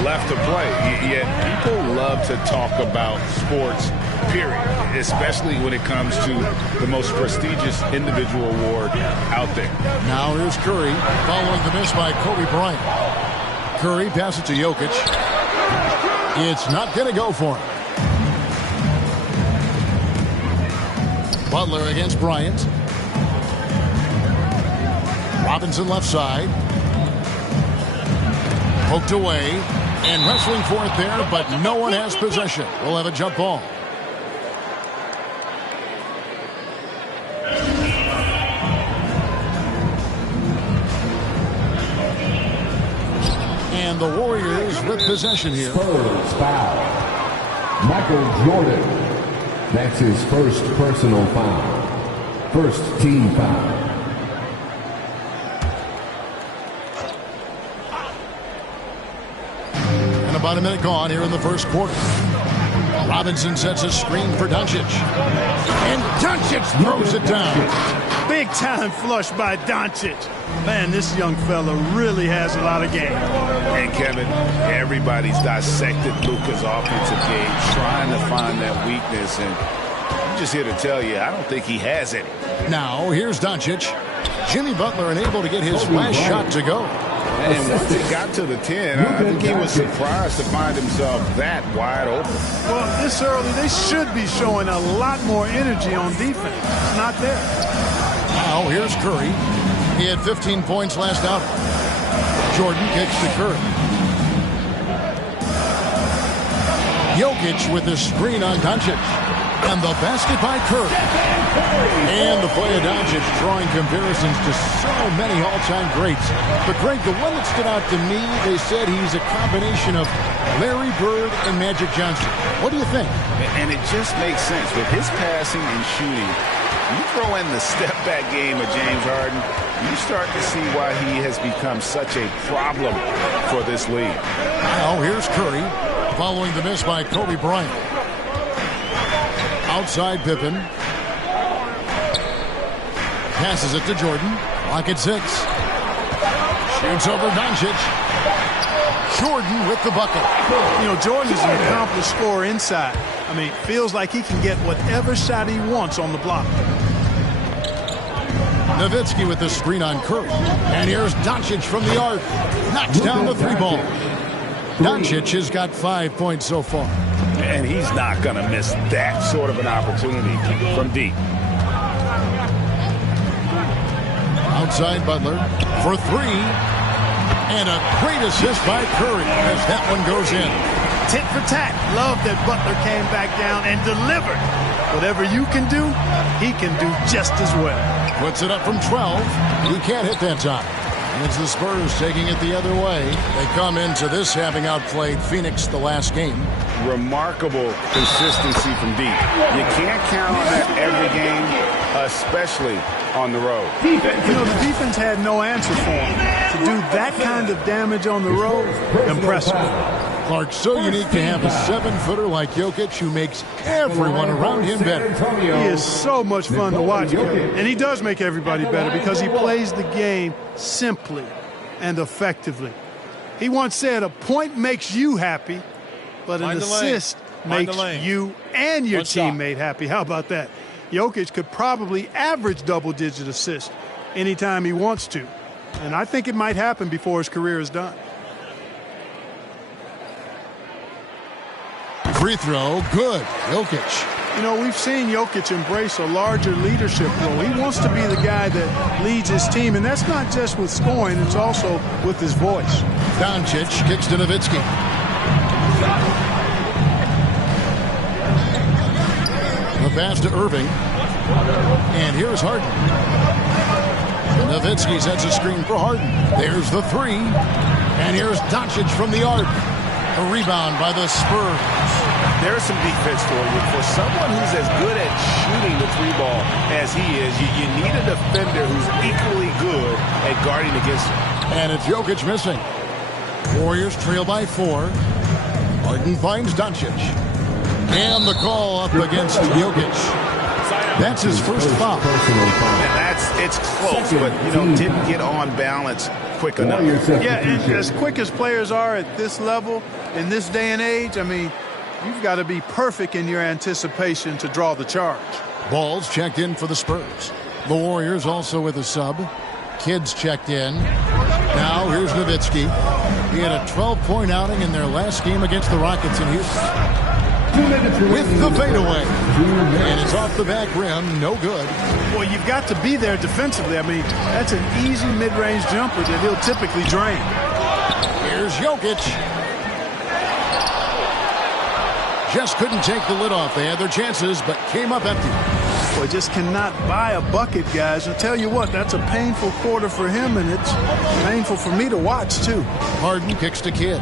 left to play. Yet people love to talk about sports, period, especially when it comes to the most prestigious individual award out there. Now here's Curry following the miss by Kobe Bryant. Curry passes to Jokic. It's not going to go for him. Butler against Bryant. Robinson left side. Poked away. And wrestling for it there, but no one has possession. We'll have a jump ball. And the Warriors with possession here. Spurs foul. Michael Jordan. That's his first personal foul. First team foul. And about a minute gone here in the first quarter. Robinson sets a screen for Doncic. And Doncic throws it down. Big time flush by Doncic. Man, this young fella really has a lot of game. And Kevin, everybody's dissected Luka's offensive game, trying to find that weakness. And I'm just here to tell you, I don't think he has any. Now, here's Doncic. Jimmy Butler unable to get his last shot to go. And once it got to the 10, I think he was surprised to find himself that wide open. Well, this early, they should be showing a lot more energy on defense. It's not there. Now, here's Curry. He had 15 points last outing. Jordan kicks to Curry. Jokic with the screen on Doncic. And the basket by Curry. And the play of Doncic drawing comparisons to so many all-time greats. But, Greg, the one that stood out to me, they said he's a combination of Larry Bird and Magic Johnson. What do you think? And it just makes sense. With his passing and shooting, you throw in the step-back game of James Harden, you start to see why he has become such a problem for this league. Now, here's Curry following the miss by Kobe Bryant. Outside Pippen. Passes it to Jordan. Clock at 6. Shoots over Doncic. Jordan with the bucket. You know, Jordan is an accomplished scorer inside. I mean, feels like he can get whatever shot he wants on the block. Nowitzki with the screen on Curry. And here's Doncic from the arc. Knocks down the 3-ball. Doncic has got 5 points so far. And he's not going to miss that sort of an opportunity from deep. Outside Butler for 3. And a great assist by Curry as that one goes in. Tit for tat. Love that Butler came back down and delivered. Whatever you can do, he can do just as well. Puts it up from 12. He can't hit that time. It's the Spurs taking it the other way. They come into this having outplayed Phoenix the last game. remarkable consistency from deep. You can't count on that every game, especially on the road. You know, the defense had no answer for him. To do that kind of damage on the road, impressive. Clark, so unique to have a 7-footer like Jokic who makes everyone around him better. He is so much fun to watch, and he does make everybody better because he plays the game simply and effectively. He once said, a point makes you happy, but an assist makes you and your teammate happy. How about that? Jokic could probably average double-digit assists anytime he wants to, and I think it might happen before his career is done. Free throw, good. Jokic. You know, we've seen Jokic embrace a larger leadership role. He wants to be the guy that leads his team, and that's not just with scoring, it's also with his voice. Doncic kicks to Nowitzki. The pass to Irving. And here's Harden. Nowitzki sets a screen for Harden. There's the three. And here's Doncic from the arc. A rebound by the Spurs. There's some defense for you. For someone who's as good at shooting the three ball as he is, you need a defender who's equally good at guarding against him. And it's Jokic missing. Warriors trail by 4. Harden finds Doncic. And the call up against Jokic. That's his first foul. And it's close, but, didn't get on balance quick enough. Yeah, and as quick as players are at this level, in this day and age, I mean, you've got to be perfect in your anticipation to draw the charge. Ball's checked in for the Spurs. The Warriors also with a sub. Kids checked in. Now here's Nowitzki. He had a 12-point outing in their last game against the Rockets in Houston. With the fadeaway. And it's off the back rim. No good. Well, you've got to be there defensively. I mean, that's an easy mid-range jumper that he'll typically drain. Here's Jokic. Just couldn't take the lid off. They had their chances, but came up empty. Boy, just cannot buy a bucket, guys. I'll tell you what, that's a painful quarter for him, and it's painful for me to watch, too. Harden kicks to Kidd.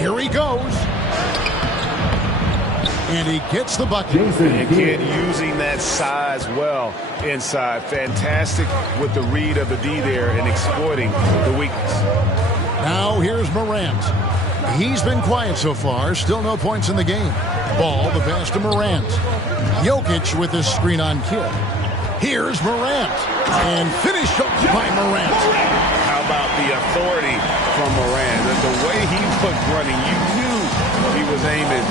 Here he goes. And he gets the bucket. And Kidd using that size well inside. Fantastic with the read of the D there and exploiting the weakness. Now here's Morant. He's been quiet so far. Still no points in the game. Ball, the pass to Morant. Jokic with his screen on Kidd. Here's Morant. And finished up by Morant. How about the authority from Morant? The way he was running, you knew he was aiming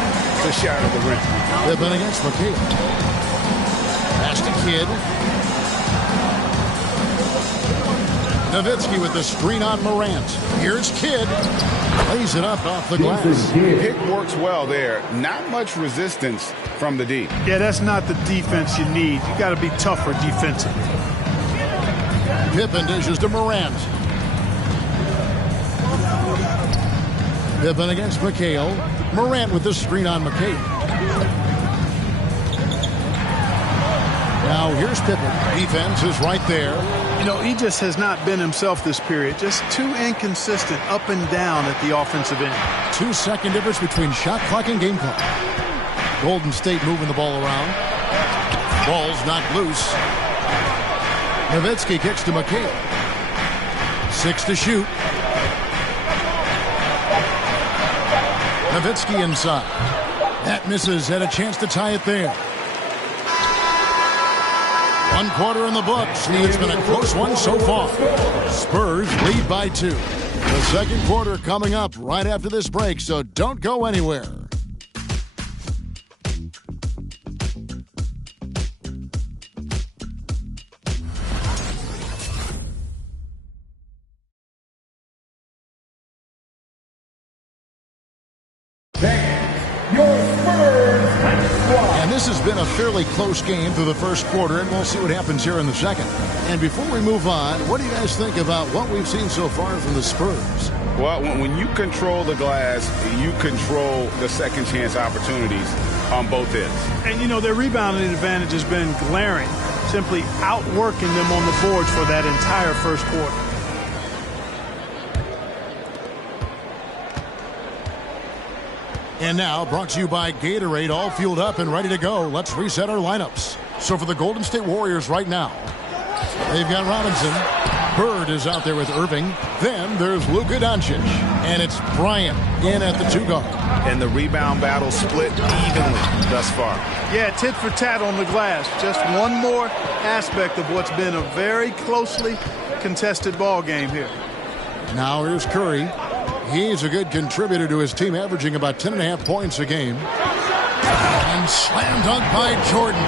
to shatter the rim. They've been against McKay. Pass to Kidd. Nowitzki with the screen on Morant. Here's Kidd. Lays it up off the glass. Pick works well there. Not much resistance from the D. Yeah, that's not the defense you need. You got to be tougher defensively. Pippen dishes to Morant. Pippen against McHale. Morant with the screen on McHale. Now here's Pippen. Defense is right there. You know, he just has not been himself this period. Just too inconsistent up and down at the offensive end. 2-second difference between shot clock and game clock. Golden State moving the ball around. Ball's not loose. Nowitzki kicks to McHale. 6 to shoot. Nowitzki inside. That misses. Had a chance to tie it there. 1 quarter in the books. It's been a close one so far. Spurs lead by 2. The second quarter coming up right after this break, so don't go anywhere. And this has been a fairly close game through the first quarter, and we'll see what happens here in the second. And before we move on, what do you guys think about what we've seen so far from the Spurs? Well, when you control the glass, you control the second chance opportunities on both ends. And, you know, their rebounding advantage has been glaring, simply outworking them on the boards for that entire first quarter. And now, brought to you by Gatorade, all fueled up and ready to go. Let's reset our lineups. So for the Golden State Warriors right now, they've got Robinson. Bird is out there with Irving. Then there's Luka Doncic. And it's Bryant in at the 2-guard. And the rebound battle split evenly thus far. Yeah, tit for tat on the glass. Just one more aspect of what's been a very closely contested ball game here. Now here's Curry. He's a good contributor to his team, averaging about 10.5 points a game. And slam dunk by Jordan.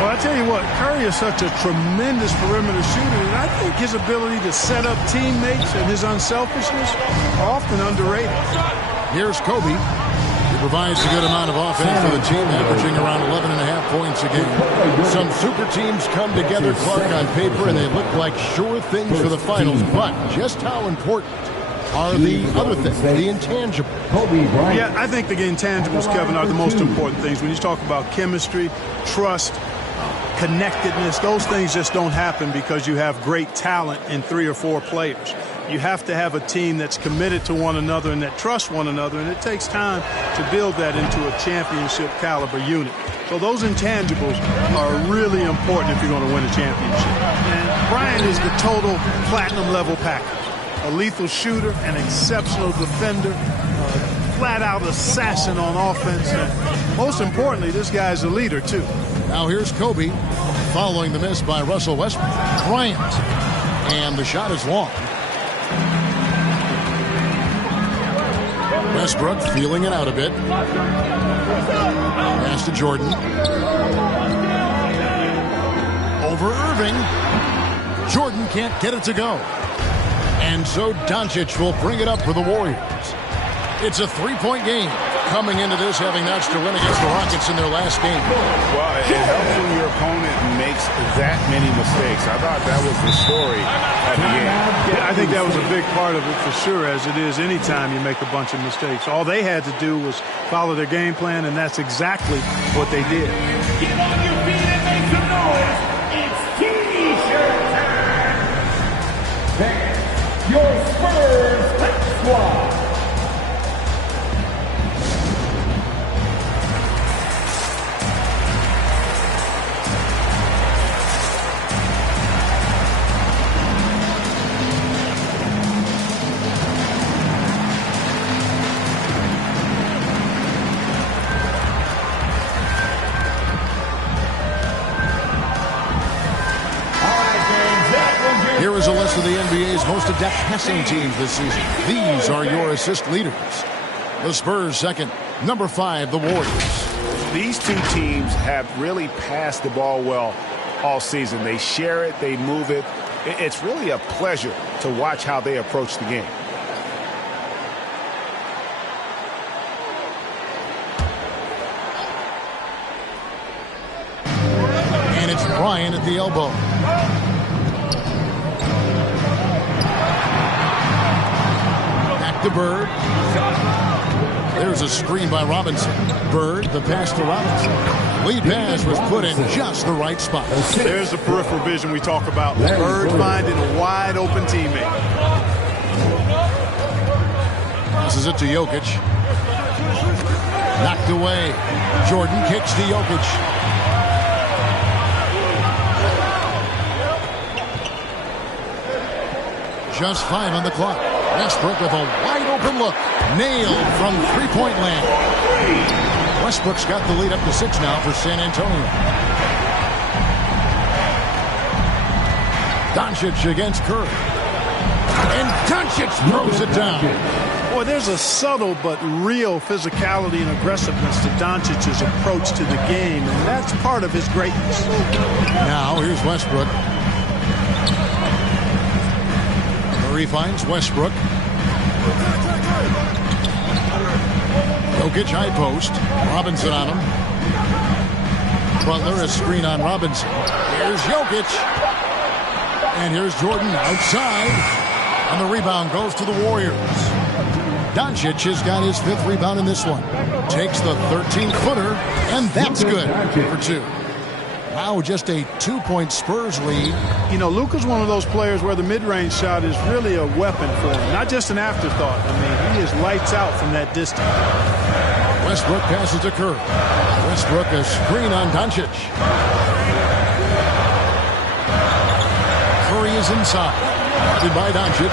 Well, I tell you what, Curry is such a tremendous perimeter shooter, and I think his ability to set up teammates and his unselfishness are often underrated. Here's Kobe. He provides a good amount of offense for the team, averaging around 11.5 points a game. Some super teams come together, Clark, on paper, and they look like sure things for the finals. But just how important are the other things, the intangibles? Yeah, I think the intangibles, Kevin, are the most important things. When you talk about chemistry, trust, connectedness, those things just don't happen because you have great talent in 3 or 4 players. You have to have a team that's committed to one another and that trusts one another, and it takes time to build that into a championship caliber unit. So those intangibles are really important if you're going to win a championship. And Bryant is the total platinum level package. A lethal shooter, an exceptional defender, a flat-out assassin on offense. And most importantly, this guy's a leader, too. Now here's Kobe, following the miss by Russell Westbrook. Bryant. And the shot is long. Westbrook feeling it out a bit. Pass to Jordan. Over Irving. Jordan can't get it to go. And so Doncic will bring it up for the Warriors. It's a 3-point game. Coming into this, having notched a win against the Rockets in their last game. Well, it helps when your opponent makes that many mistakes. I thought that was the story at the end. Yeah, I think that was a big part of it for sure, as it is anytime you make a bunch of mistakes. All they had to do was follow their game plan, and that's exactly what they did. Get on your feet and make some noise. It's T-shirt time. That's your Spurs Click Squad. Here is a list of the NBA's most adept passing teams this season. These are your assist leaders. The Spurs second. Number 5, the Warriors. These two teams have really passed the ball well all season. They share it, they move it. It's really a pleasure to watch how they approach the game. And it's Bryant at the elbow. To Bird. There's a screen by Robinson. Bird, the pass to Robinson. Lead pass was put in just the right spot. There's the peripheral vision we talk about. Bird finding a wide open teammate. Passes it to Jokic. Knocked away. Jordan kicks to Jokic. Just 5 on the clock. Westbrook with a wide-open look. Nailed from three-point land. Westbrook's got the lead up to 6 now for San Antonio. Doncic against Curry. And Doncic throws it down. Boy, there's a subtle but real physicality and aggressiveness to Doncic's approach to the game, and that's part of his greatness. Now, here's Westbrook. Curry finds Westbrook. Jokic high post. Robinson on him. Butler, a screen on Robinson. Here's Jokic. And here's Jordan outside. And the rebound goes to the Warriors. Doncic has got his 5th rebound in this one. Takes the 13-footer, and that's good for 2. Wow, just a 2-point Spurs lead. You know, Luka's one of those players where the mid-range shot is really a weapon for him, not just an afterthought. I mean, he is lights out from that distance. Westbrook passes to Curry. Westbrook a screen on Doncic. Curry is inside. By Doncic.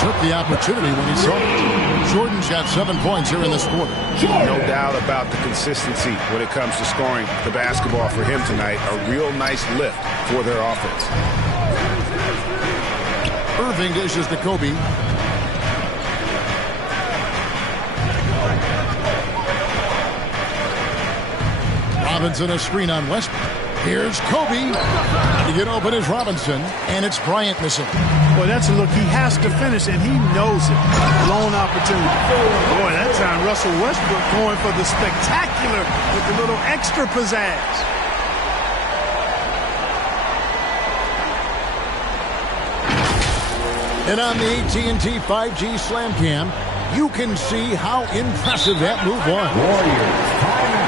Took the opportunity when he saw it. Jordan's got 7 points here in this quarter. No doubt about the consistency when it comes to scoring the basketball for him tonight. A real nice lift for their offense. Irving dishes to Kobe. Robinson a screen on Westbrook. Here's Kobe. To get open is Robinson, and it's Bryant missing. Boy, that's a look he has to finish, and he knows it. Blown opportunity. Boy, that time Russell Westbrook going for the spectacular with the little extra pizzazz. And on the AT&T 5G Slam Cam, you can see how impressive that move was. Warriors, timeout.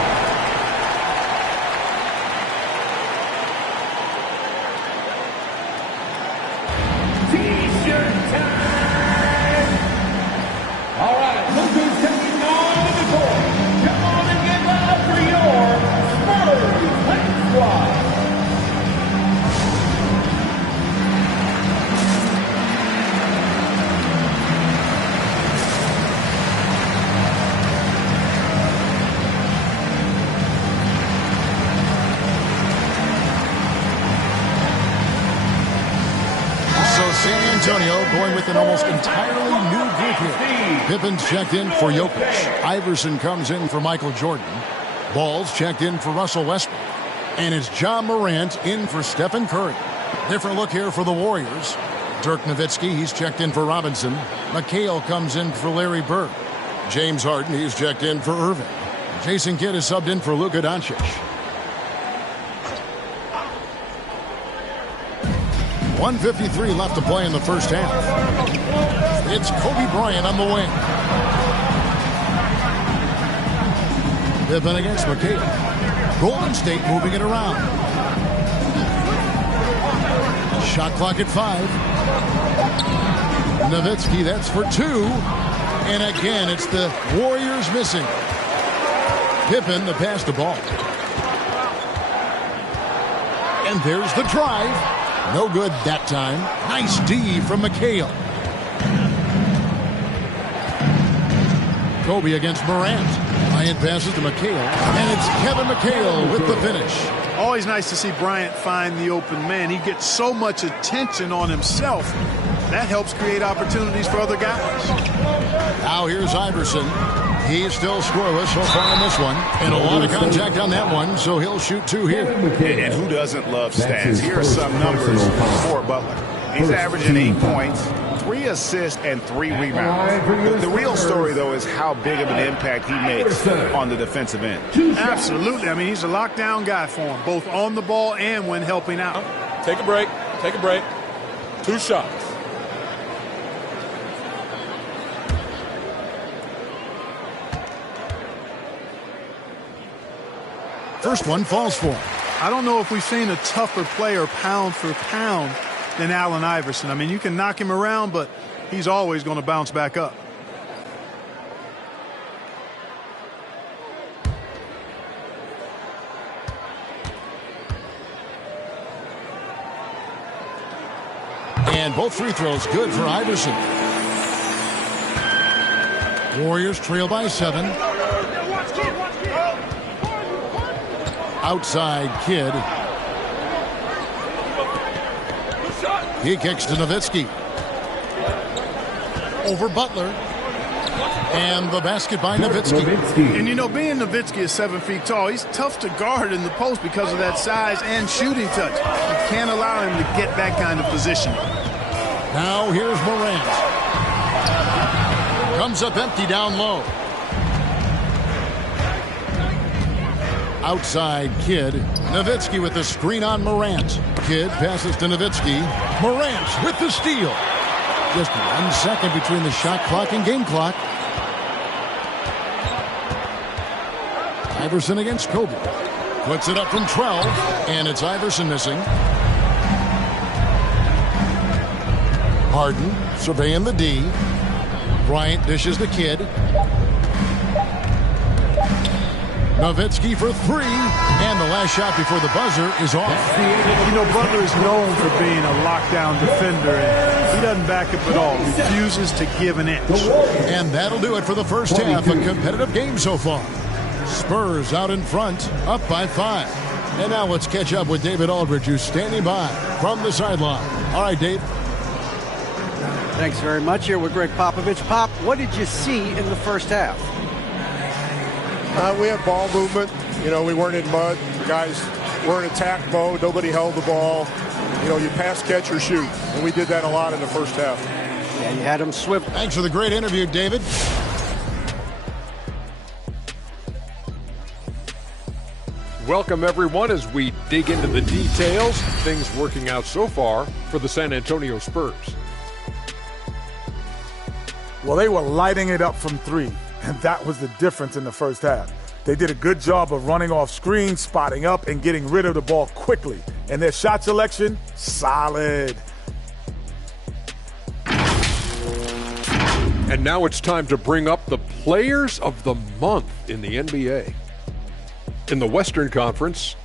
Going with an almost entirely new group here. Pippen's checked in for Jokic. Iverson comes in for Michael Jordan. Ball's checked in for Russell Westbrook. And it's John Morant in for Stephen Curry. Different look here for the Warriors. Dirk Nowitzki, he's checked in for Robinson. McHale comes in for Larry Bird. James Harden, he's checked in for Irving. Jason Kidd is subbed in for Luka Doncic. 1:53 left to play in the first half. It's Kobe Bryant on the wing. Pippen against McHale. Golden State moving it around. Shot clock at 5. Nowitzki, that's for 2. And again, it's the Warriors missing. Pippen to pass the ball. And there's the drive. No good that time. Nice D from McHale. Kobe against Morant. Bryant passes to McHale. And it's Kevin McHale with the finish. Always nice to see Bryant find the open man. He gets so much attention on himself. That helps create opportunities for other guys. Now here's Iverson. He's still scoreless so far in this one. And a lot of contact on that one, so he'll shoot 2 here. And who doesn't love stats? Here are some numbers for Butler. He's averaging 8 points, 3 assists, and 3 rebounds. The real story, though, is how big of an impact he makes on the defensive end. Absolutely. I mean, he's a lockdown guy for him, both on the ball and when helping out. Take a break. Take a break. 2 shots. First one falls for him. I don't know if we've seen a tougher player pound for pound than Allen Iverson. I mean, you can knock him around, but he's always going to bounce back up. And both free throws good for Iverson. Warriors trail by 7. Outside Kidd. He kicks to Nowitzki. Over Butler. And the basket by Nowitzki. And you know, being Nowitzki is 7 feet tall, he's tough to guard in the post because of that size and shooting touch. You can't allow him to get that kind of position. Now here's Morant. Comes up empty down low. Outside Kidd. Nowitzki with the screen on Morant. Kidd passes to Nowitzki. Morant with the steal. Just 1 second between the shot clock and game clock. Iverson against Kobe. Puts it up from 12. And it's Iverson missing. Harden surveying the D. Bryant dishes the Kidd. Nowitzki for three, and the last shot before the buzzer is off. You know, Butler is known for being a lockdown defender, and he doesn't back up at all. Refuses to give an inch. And that'll do it for the first half. A competitive game so far. Spurs out in front, up by 5. And now let's catch up with David Aldridge, who's standing by from the sideline. All right, Dave. Thanks very much. Here with Greg Popovich. Pop, what did you see in the first half? We had ball movement. You know, we weren't in mud. The guys were in attack mode. Nobody held the ball. You know, you pass, catch, or shoot. And we did that a lot in the first half. Yeah, you had them swivel. Thanks for the great interview, David. Welcome, everyone, as we dig into the details. Things working out so far for the San Antonio Spurs. Well, they were lighting it up from 3, and that was the difference in the first half. They did a good job of running off screens, spotting up, and getting rid of the ball quickly. And their shot selection, solid. And now it's time to bring up the Players of the Month in the NBA. In the Western Conference,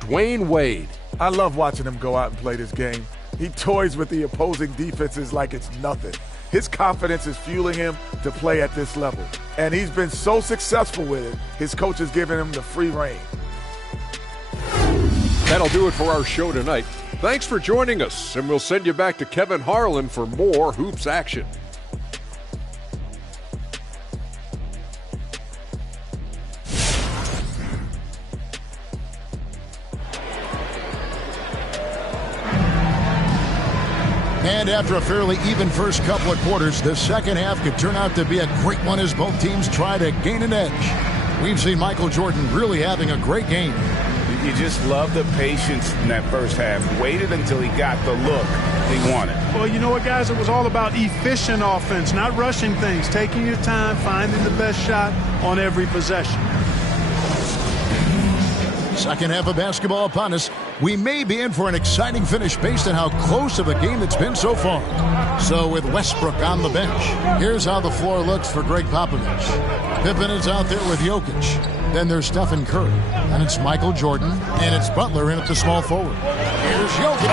Dwayne Wade. I love watching him go out and play this game. He toys with the opposing defenses like it's nothing. His confidence is fueling him to play at this level. And he's been so successful with it, his coach has given him the free rein. That'll do it for our show tonight. Thanks for joining us, and we'll send you back to Kevin Harlan for more hoops action. And after a fairly even first couple of quarters, the second half could turn out to be a great one as both teams try to gain an edge. We've seen Michael Jordan really having a great game. You just love the patience in that first half. Waited until he got the look he wanted. Well, you know what, guys? It was all about efficient offense, not rushing things, taking your time, finding the best shot on every possession. Second half of basketball upon us. We may be in for an exciting finish based on how close of a game it's been so far. So with Westbrook on the bench, here's how the floor looks for Greg Popovich. Pippen is out there with Jokic. Then there's Stephen Curry. And it's Michael Jordan. And it's Butler in at the small forward. Here's Jokic.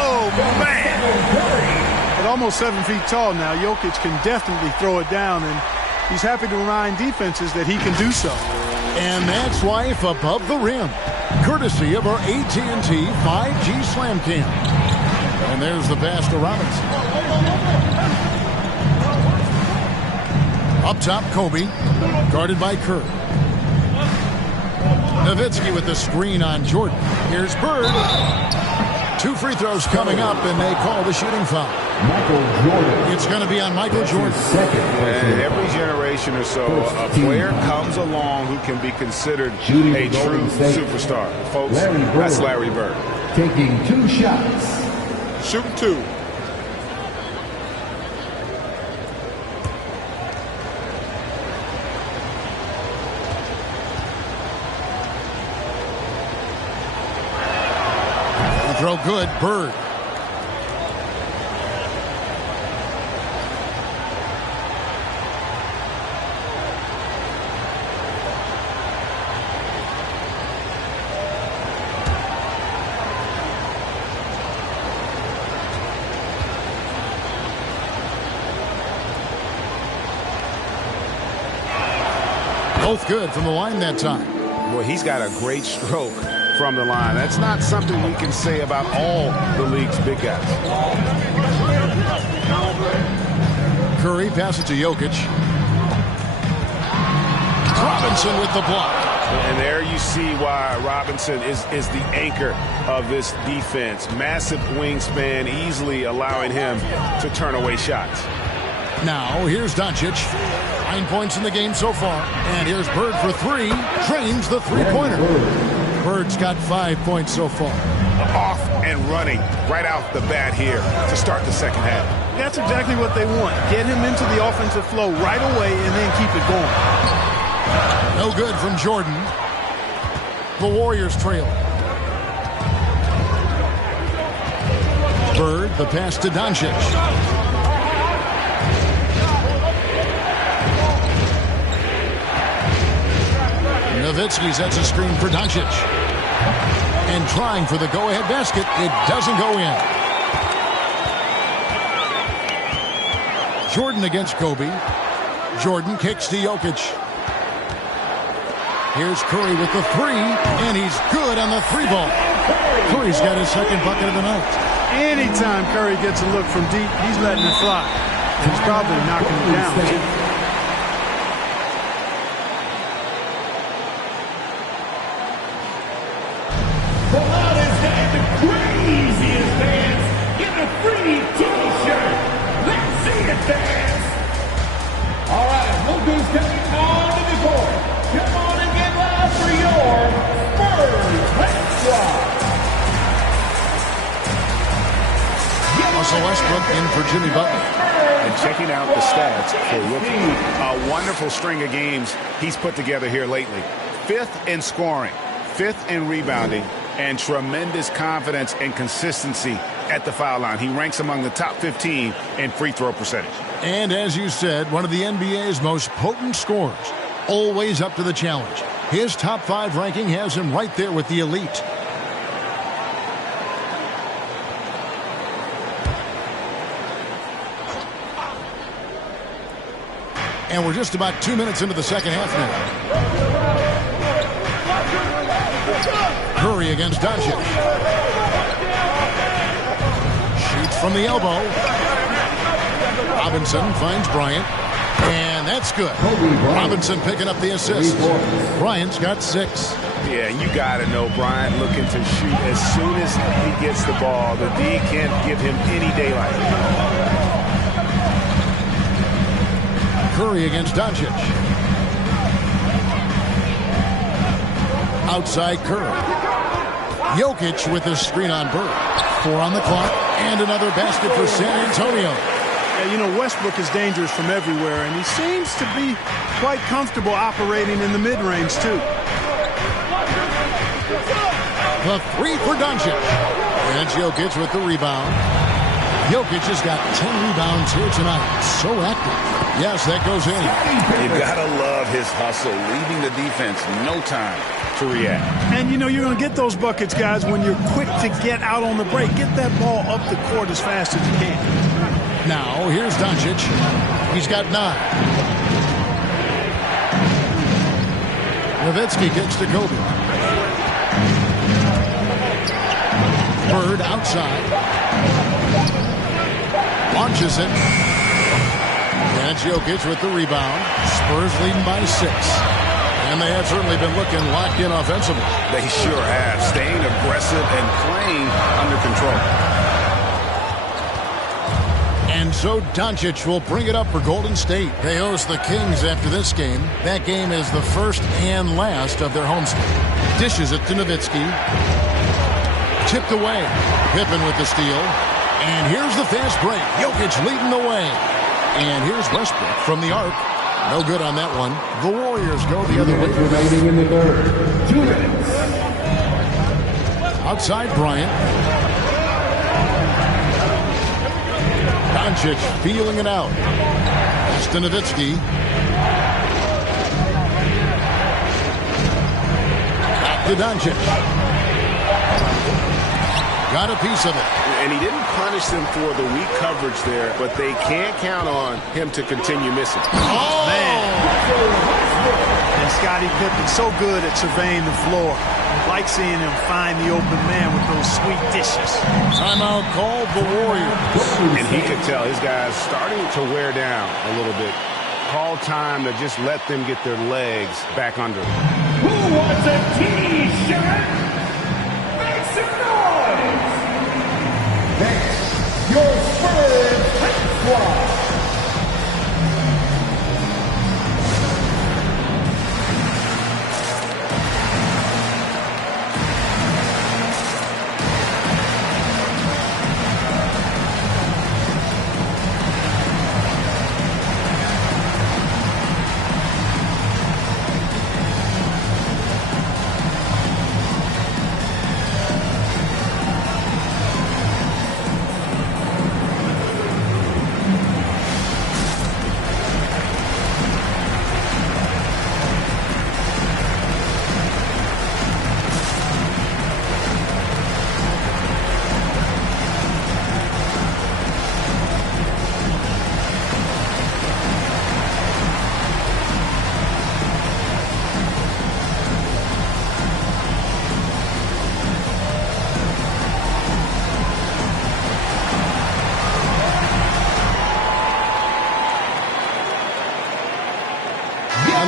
Oh, man. At almost 7 feet tall now, Jokic can definitely throw it down, and he's happy to remind defenses that he can do so. And that's Life Above the Rim, courtesy of our AT&T 5G Slam Cam. And there's the pass to Robinson. Up top, Kobe, guarded by Kerr. Nowitzki with the screen on Jordan. Here's Bird. 2 free throws coming up, and they call the shooting foul. Michael Jordan. It's going to be on Michael Jordan. And every generation or so, a player comes along who can be considered a true superstar. Folks, that's Larry Bird. Taking 2 shots. Shooting 2. Throw good, Bird. Both good from the line that time. Well, he's got a great stroke from the line. That's not something we can say about all the league's big guys. Curry passes to Jokic. Robinson with the block. And there you see why Robinson is the anchor of this defense. Massive wingspan, easily allowing him to turn away shots. Now, here's Doncic. 9 points in the game so far. And here's Bird for 3. Drains the three-pointer. Bird's got 5 points so far. Off and running right out the bat here to start the second half. That's exactly what they want. Get him into the offensive flow right away and then keep it going. No good from Jordan. The Warriors trail. Bird, the pass to Doncic. Nowitzki sets a screen for Doncic. And trying for the go-ahead basket. It doesn't go in. Jordan against Kobe. Jordan kicks to Jokic. Here's Curry with the three, and he's good on the three ball. Curry's got his second bucket of the night. Anytime Curry gets a look from deep, he's letting it fly. And he's probably knocking it down, too. The loudest and the craziest dance in a free T-shirt. Let's see it dance. All right, look who's coming onto the court. Come on and get loud for your Spurs Hate Squad. Russell Westbrook in for Jimmy Butler. And checking out the stats for rookie. A wonderful string of games he's put together here lately. 5th in scoring, 5th in rebounding, and tremendous confidence and consistency at the foul line. He ranks among the top 15 in free throw percentage. And as you said, one of the NBA's most potent scorers. Always up to the challenge. His top 5 ranking has him right there with the elite. And we're just about 2 minutes into the second half now. Curry against Doncic. Shoots from the elbow. Robinson finds Bryant. And that's good. Robinson picking up the assist. Bryant's got 6. Yeah, you got to know Bryant looking to shoot as soon as he gets the ball. The D can't give him any daylight. Curry against Doncic. Outside Curry. Jokic with the screen on Bird. 4 on the clock. And another basket for San Antonio. Yeah, you know, Westbrook is dangerous from everywhere, and he seems to be quite comfortable operating in the mid-range, too. The 3 for Doncic. And Jokic with the rebound. Jokic has got 10 rebounds here tonight. So active. Yes, that goes in. You gotta love his hustle, leaving the defense no time to react. And you know you're going to get those buckets, guys, when you're quick to get out on the break. Get that ball up the court as fast as you can. Now here's Doncic. He's got 9. Nowitzki kicks to Kobe. Bird outside. Launches it. And Jokic with the rebound. Spurs leading by 6. And they have certainly been looking locked in offensively. They sure have. Staying aggressive and playing under control. And so Doncic will bring it up for Golden State. They host the Kings after this game. That game is the first and last of their homestand. Dishes it to Nowitzki. Tipped away. Pippen with the steal. And here's the fast break. Jokic leading the way. And here's Westbrook from the arc. No good on that one. The Warriors go the other way. Remaining in the third. 2 minutes. Outside Bryant. Doncic feeling it out. Pass to Nowitzki. Back to Doncic. Got a piece of it. And he didn't punish them for the weak coverage there, but they can't count on him to continue missing. Oh, man. And Scottie Pippen so good at surveying the floor. Like seeing him find the open man with those sweet dishes. Timeout called the Warriors. And he could tell his guys starting to wear down a little bit. Call time to just let them get their legs back under them. Who wants a T-shirt? Make some noise! That's your Spurs Hate Squad.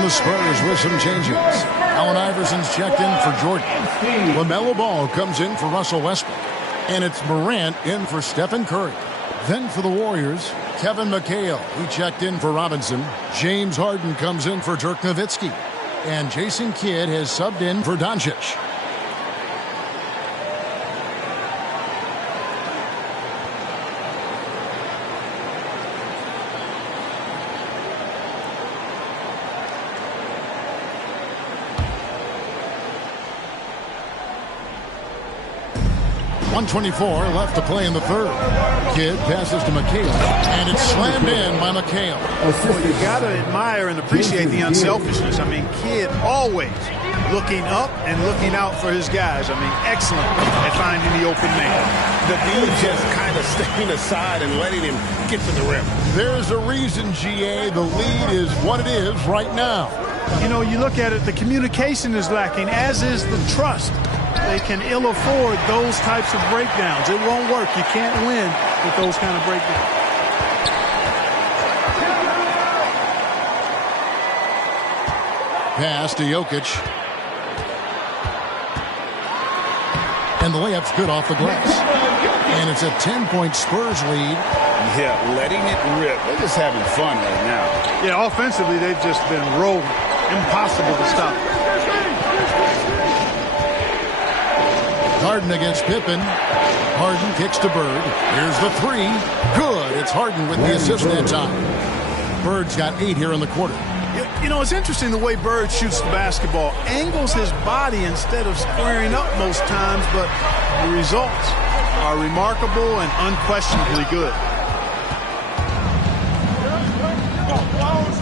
the Spurs with some changes. Allen Iverson's checked in for Jordan. LaMelo Ball comes in for Russell Westbrook. And it's Morant in for Stephen Curry. Then for the Warriors, Kevin McHale. He checked in for Robinson. James Harden comes in for Dirk Nowitzki. And Jason Kidd has subbed in for Doncic. .124 left to play in the third. Kidd passes to McHale, and it's slammed in by McHale. Well, you got to admire and appreciate the unselfishness. I mean, Kidd always looking up and looking out for his guys. I mean, excellent at finding the open man. The dude just kind of stepping aside and letting him get to the rim. There's a reason, GA, the lead is what it is right now. You know, you look at it, the communication is lacking, as is the trust. They can ill afford those types of breakdowns. It won't work. You can't win with those kind of breakdowns. Pass to Jokic. And the layup's good off the glass. And it's a 10-point Spurs lead. Yeah, letting it rip. They're just having fun right now. Yeah, offensively, they've just been rolling. Impossible to stop. Harden against Pippen. Harden kicks to Bird. Here's the three. Good. It's Harden with the assist that time. Bird's got 8 here in the quarter. You know, it's interesting the way Bird shoots the basketball. Angles his body instead of squaring up most times, but the results are remarkable and unquestionably good.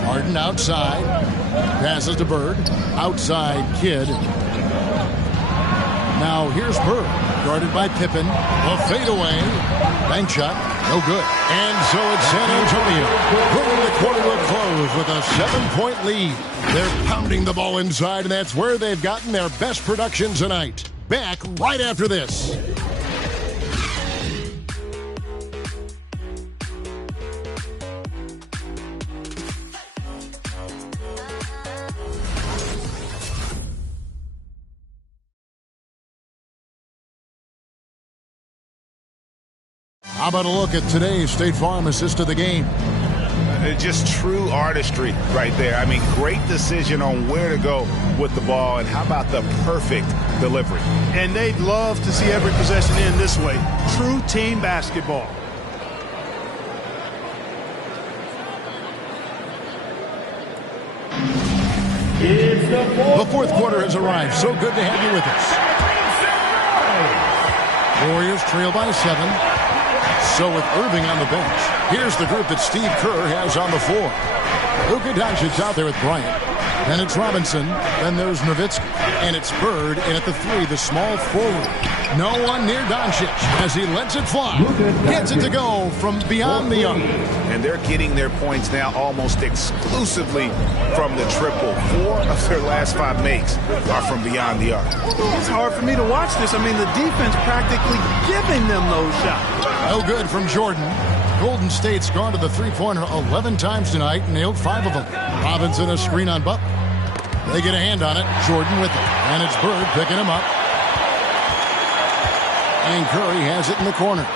Harden outside. Passes to Bird. Outside Kidd. Now here's Bird, guarded by Pippen. A fadeaway. Bank shot, no good. And so it's San Antonio, bringing the quarter to a close with a 7-point lead. They're pounding the ball inside, and that's where they've gotten their best production tonight. Back right after this. How about a look at today's State Farm assist of the game? Just true artistry right there. I mean, great decision on where to go with the ball, and how about the perfect delivery? And they'd love to see every possession end this way. True team basketball. The fourth quarter has arrived. So good to have you with us. Warriors trail by 7. So with Irving on the bench, here's the group that Steve Kerr has on the floor. Luka Doncic out there with Bryant. Then it's Robinson. Then there's Nowitzki. And it's Bird. And at the 3, the small forward. No one near Doncic as he lets it fly. Gets it to go from beyond the arc. And they're getting their points now almost exclusively from the triple. 4 of their last 5 makes are from beyond the arc. It's hard for me to watch this. I mean, the defense practically giving them those shots. No good from Jordan. Golden State's gone to the three-pointer 11 times tonight, nailed 5 of them. Robinson a screen on Butler. They get a hand on it. Jordan with it. And it's Bird picking him up. And Curry has it in the corner.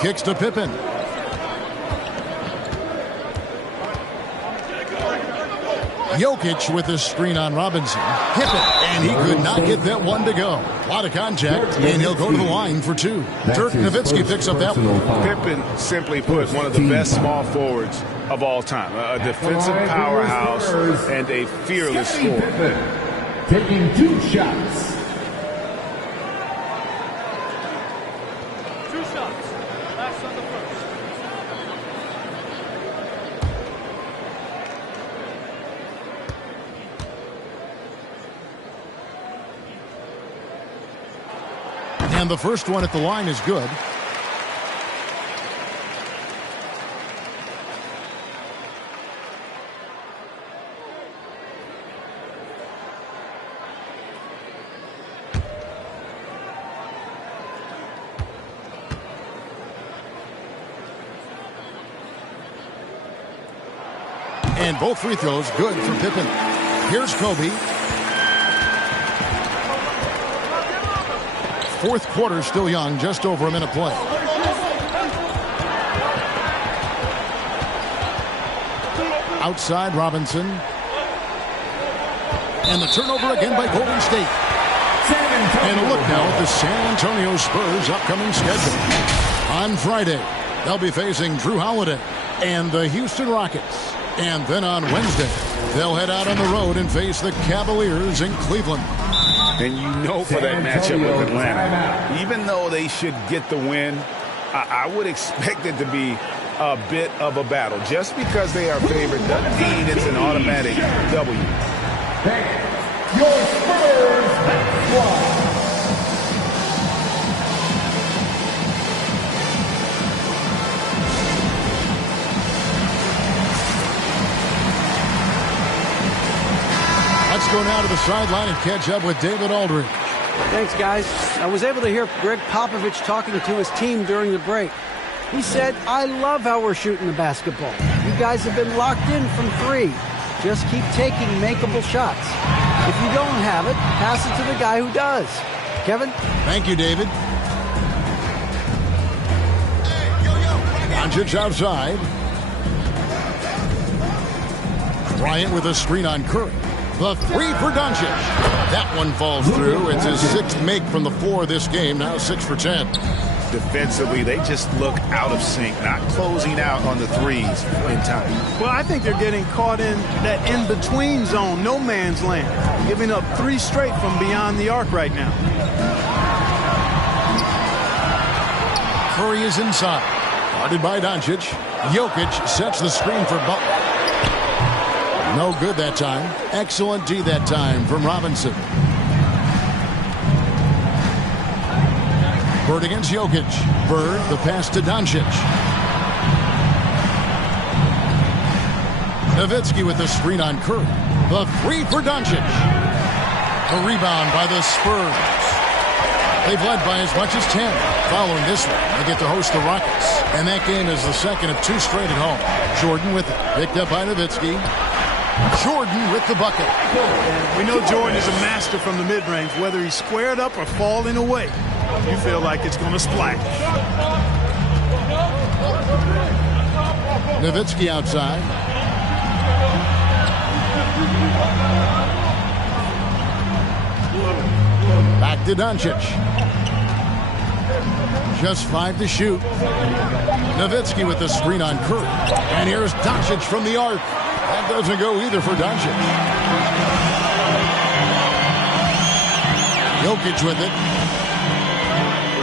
Kicks to Pippen. Jokic with the screen on Robinson. Pippen, and he could not get that one to go. A lot of contact, and he'll go to the line for 2. Dirk Nowitzki picks up that one. Pippen, simply put, one of the best small forwards of all time. A defensive powerhouse and a fearless scorer. Taking 2 shots. And the first one at the line is good. And both free throws good for Pippen. Here's Kobe. Fourth quarter still young, just over a minute play. Outside Robinson. And the turnover again by Golden State. And a look now at the San Antonio Spurs' upcoming schedule. On Friday, they'll be facing Drew Holiday and the Houston Rockets. And then on Wednesday, they'll head out on the road and face the Cavaliers in Cleveland. And you know for that matchup with Atlanta, even though they should get the win, I would expect it to be a bit of a battle. Just because they are favored doesn't mean it's an automatic W. Your Spurs squad. Let's go now to the sideline and catch up with David Aldridge. Thanks, guys. I was able to hear Greg Popovich talking to his team during the break. He said, I love how we're shooting the basketball. You guys have been locked in from three. Just keep taking makeable shots. If you don't have it, pass it to the guy who does. Kevin? Thank you, David. Doncic outside. Bryant with a screen on Curry. The three for Doncic. That one falls through. It's his sixth make from the floor this game. Now 6 for 10. Defensively, they just look out of sync, not closing out on the threes in time. Well, I think they're getting caught in that in-between zone, no man's land, giving up 3 straight from beyond the arc right now. Curry is inside. Guarded by Doncic. Jokic sets the screen for Butler. No good that time. Excellent D that time from Robinson. Bird against Jokic. Bird, the pass to Doncic. Nowitzki with the screen on Curry. The three for Doncic. The rebound by the Spurs. They've led by as much as 10. Following this one, they get to host the Rockets. And that game is the second of 2 straight at home. Jordan with it. Picked up by Nowitzki. Jordan with the bucket. We know Jordan is a master from the mid-range, whether he's squared up or falling away. You feel like it's going to splash. Nowitzki outside. Back to Doncic. Just 5 to shoot. Nowitzki with the screen on Curry. And here's Doncic from the arc. That doesn't go either for Doncic. Jokic with it.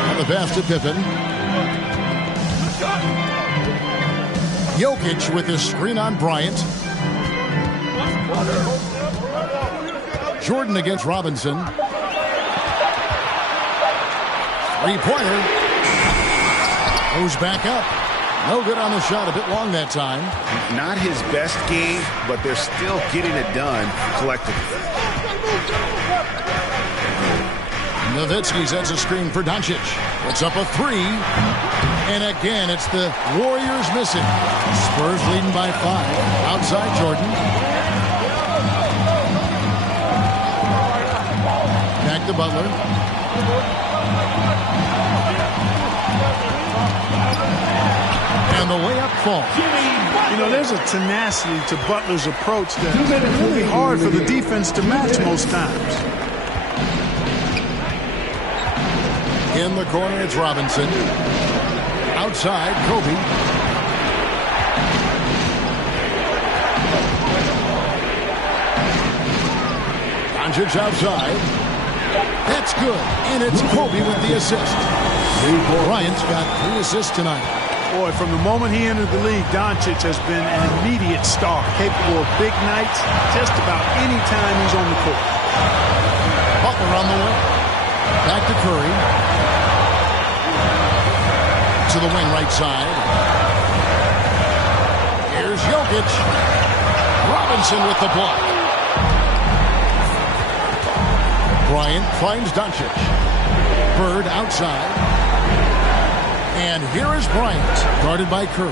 And the pass to Pippen. Jokic with his screen on Bryant. Jordan against Robinson. Three-pointer. Goes back up. No good on the shot. A bit long that time. Not his best game, but they're still getting it done collectively. Nowitzki sets a screen for Doncic. Puts up a 3. And again, it's the Warriors missing. Spurs leading by 5. Outside Jordan. Back to Butler. And the way up falls. You know, there's a tenacity to Butler's approach that's really hard for the defense to match most times. In the corner, it's Robinson. Outside, Kobe. Doncic outside. That's good. And it's Kobe with the assist. Bryant's got 3 assists tonight. Boy, from the moment he entered the league, Doncic has been an immediate star, capable of big nights just about any time he's on the court. Butler on the wing. Back to Curry. To the wing right side. Here's Jokic. Robinson with the block. Bryant finds Doncic. Bird outside. And here is Bryant, guarded by Curry.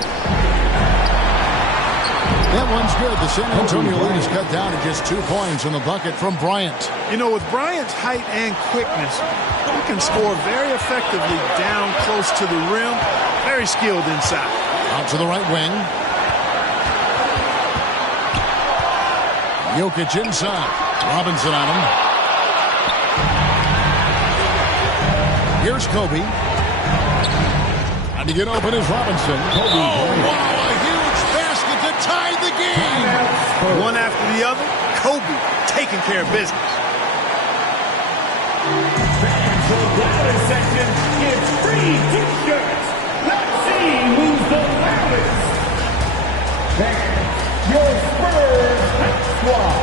That one's good. The San Antonio lead is cut down to just 2 points in the bucket from Bryant. You know, with Bryant's height and quickness, he can score very effectively down close to the rim. Very skilled inside. Out to the right wing. Jokic inside. Robinson on him. Here's Kobe. And to get open is Robinson. Kobe. Oh, wow, a huge basket to tie the game. One after the other, Kobe taking care of business. Fans from Dallas section, it's free T-shirts. Let's see who's the loudest. Fans, your Spurs hype squad.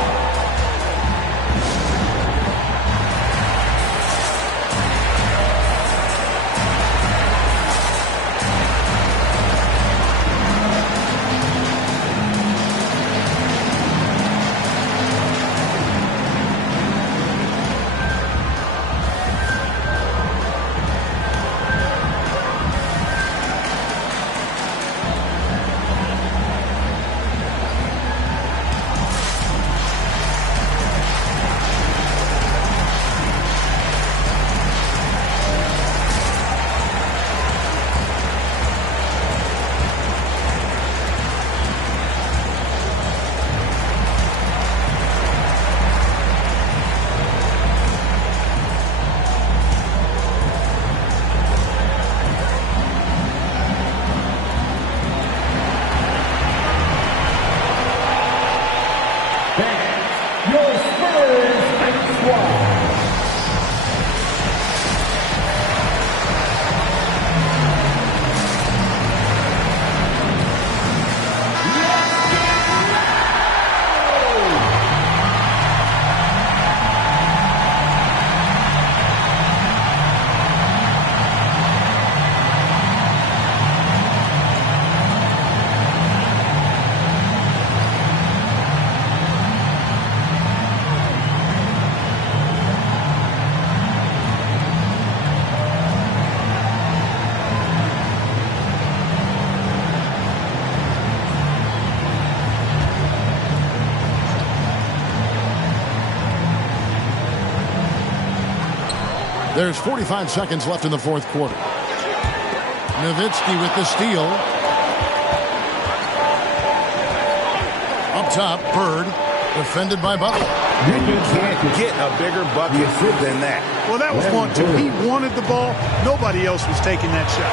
There's 45 seconds left in the fourth quarter. Nowitzki with the steal. Up top, Bird, defended by Butler. You can't get a bigger bucket than that. Well, that was 1-2. He wanted the ball. Nobody else was taking that shot.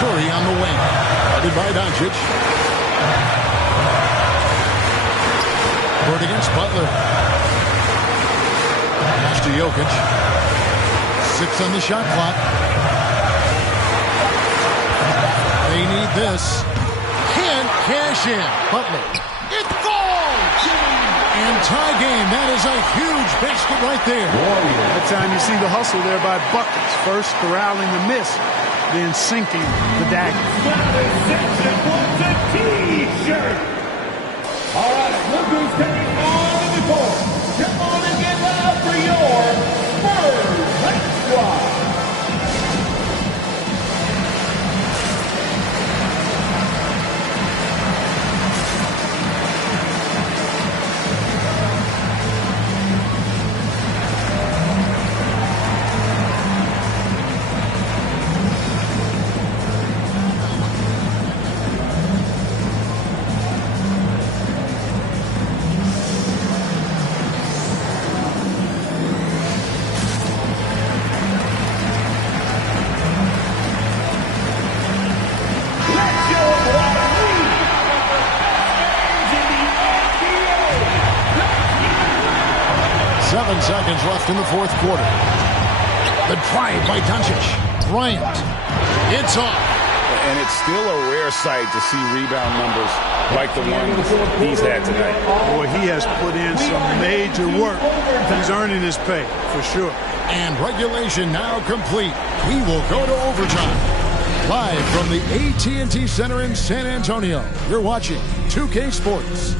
Curry on the wing. Guarded by Doncic. Bird against Butler. Pass to Jokic. 6 on the shot clock. They need this. Can't cash in. Butler. It falls! And tie game. That is a huge basket right there. That time you see the hustle there by Buckets. First corralling the miss, then sinking the dagger. T-shirt. All right, look who's taking on the court. Come on and get loud for your Spurs hype squad. Seconds left in the fourth quarter. The drive by Doncic. Bryant. It's off. And it's still a rare sight to see rebound numbers like the one he's had tonight. Boy, he has put in some major work. He's earning his pay, for sure. And regulation now complete. We will go to overtime. Live from the AT&T Center in San Antonio, you're watching 2K Sports.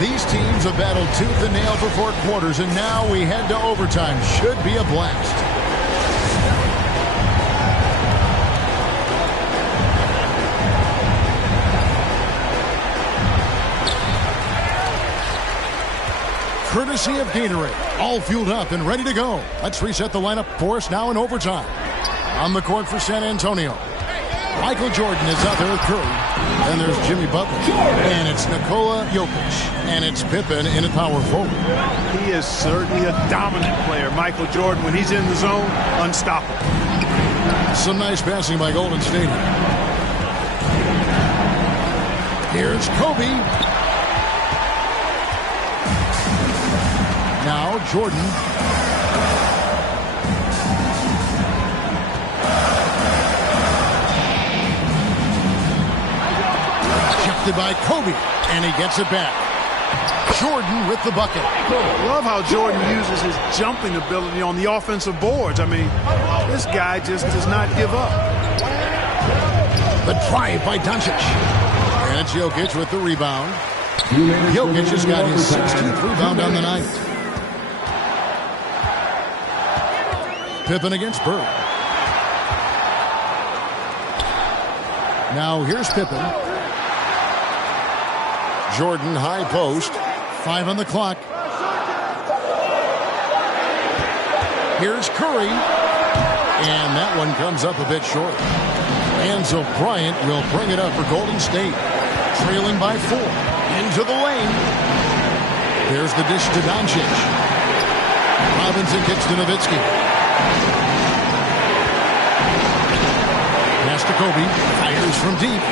These teams have battled tooth and nail for 4 quarters, and now we head to overtime. Should be a blast. Courtesy of Gatorade, all fueled up and ready to go. Let's reset the lineup for us now in overtime. On the court for San Antonio, Michael Jordan is out there with Curry. Then there's Jimmy Butler. And it's Nikola Jokic. And it's Pippen in at power forward. He is certainly a dominant player. Michael Jordan, when he's in the zone, unstoppable. Some nice passing by Golden State. Here's Kobe. Now Jordan. Shifted by Kobe, and he gets it back. Jordan with the bucket. Love how Jordan uses his jumping ability on the offensive boards. I mean, this guy just does not give up. The drive by Doncic. And it's Jokic with the rebound. Jokic has got his 16th rebound on the night. Pippen against Bird. Now here's Pippen. Jordan high post. 5 on the clock. Here's Curry. And that one comes up a bit short. Enzo Bryant will bring it up for Golden State. Trailing by 4. Into the lane. There's the dish to Doncic. Robinson kicks to Nowitzki. Pass to Kobe. Fires from deep.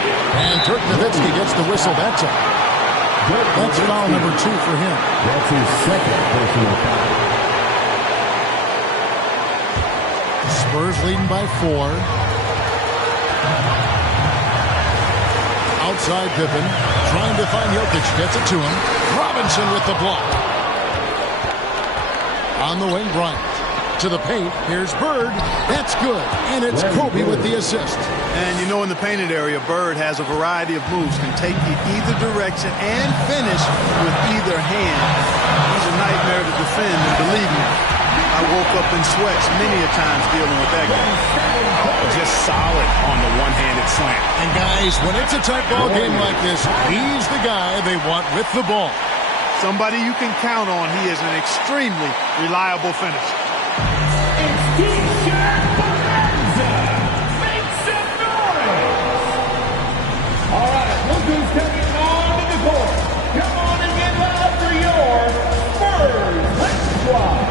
And Dirk Nowitzki gets the whistle that time. That's foul number 2 for him. That's his second personal foul. Spurs leading by 4. Outside Pippen. Trying to find Jokic. Gets it to him. Robinson with the block. On the wing, Bryant. To the paint. Here's Bird. That's good. And it's Kobe with the assist. And you know, in the painted area, Bird has a variety of moves. Can take you either direction and finish with either hand. He's a nightmare to defend. And believe me, I woke up in sweats many a times dealing with that guy. Just solid on the one-handed slam. And guys, when it's a tight ball game like this, he's the guy they want with the ball. Somebody you can count on. He is an extremely reliable finisher. All right, look who's coming on to the court. Come on and get loud for your Spurs. Let's squad.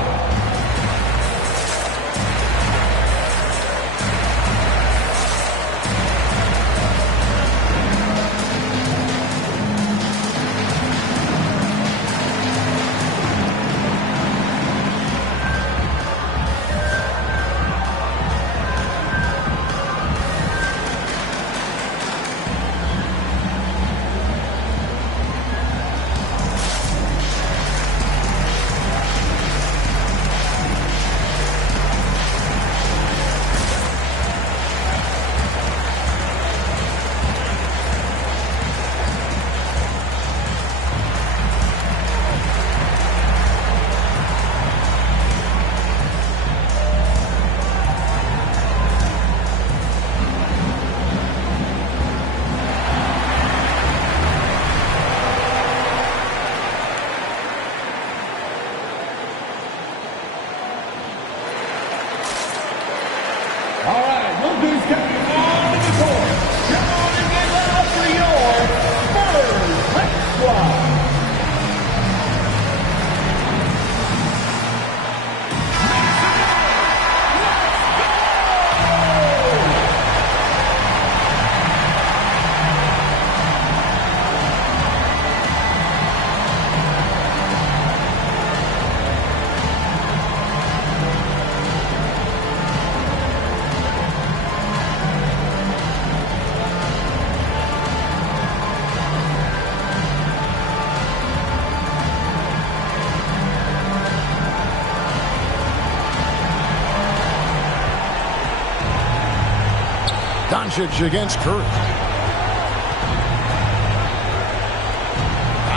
Doncic against Curry.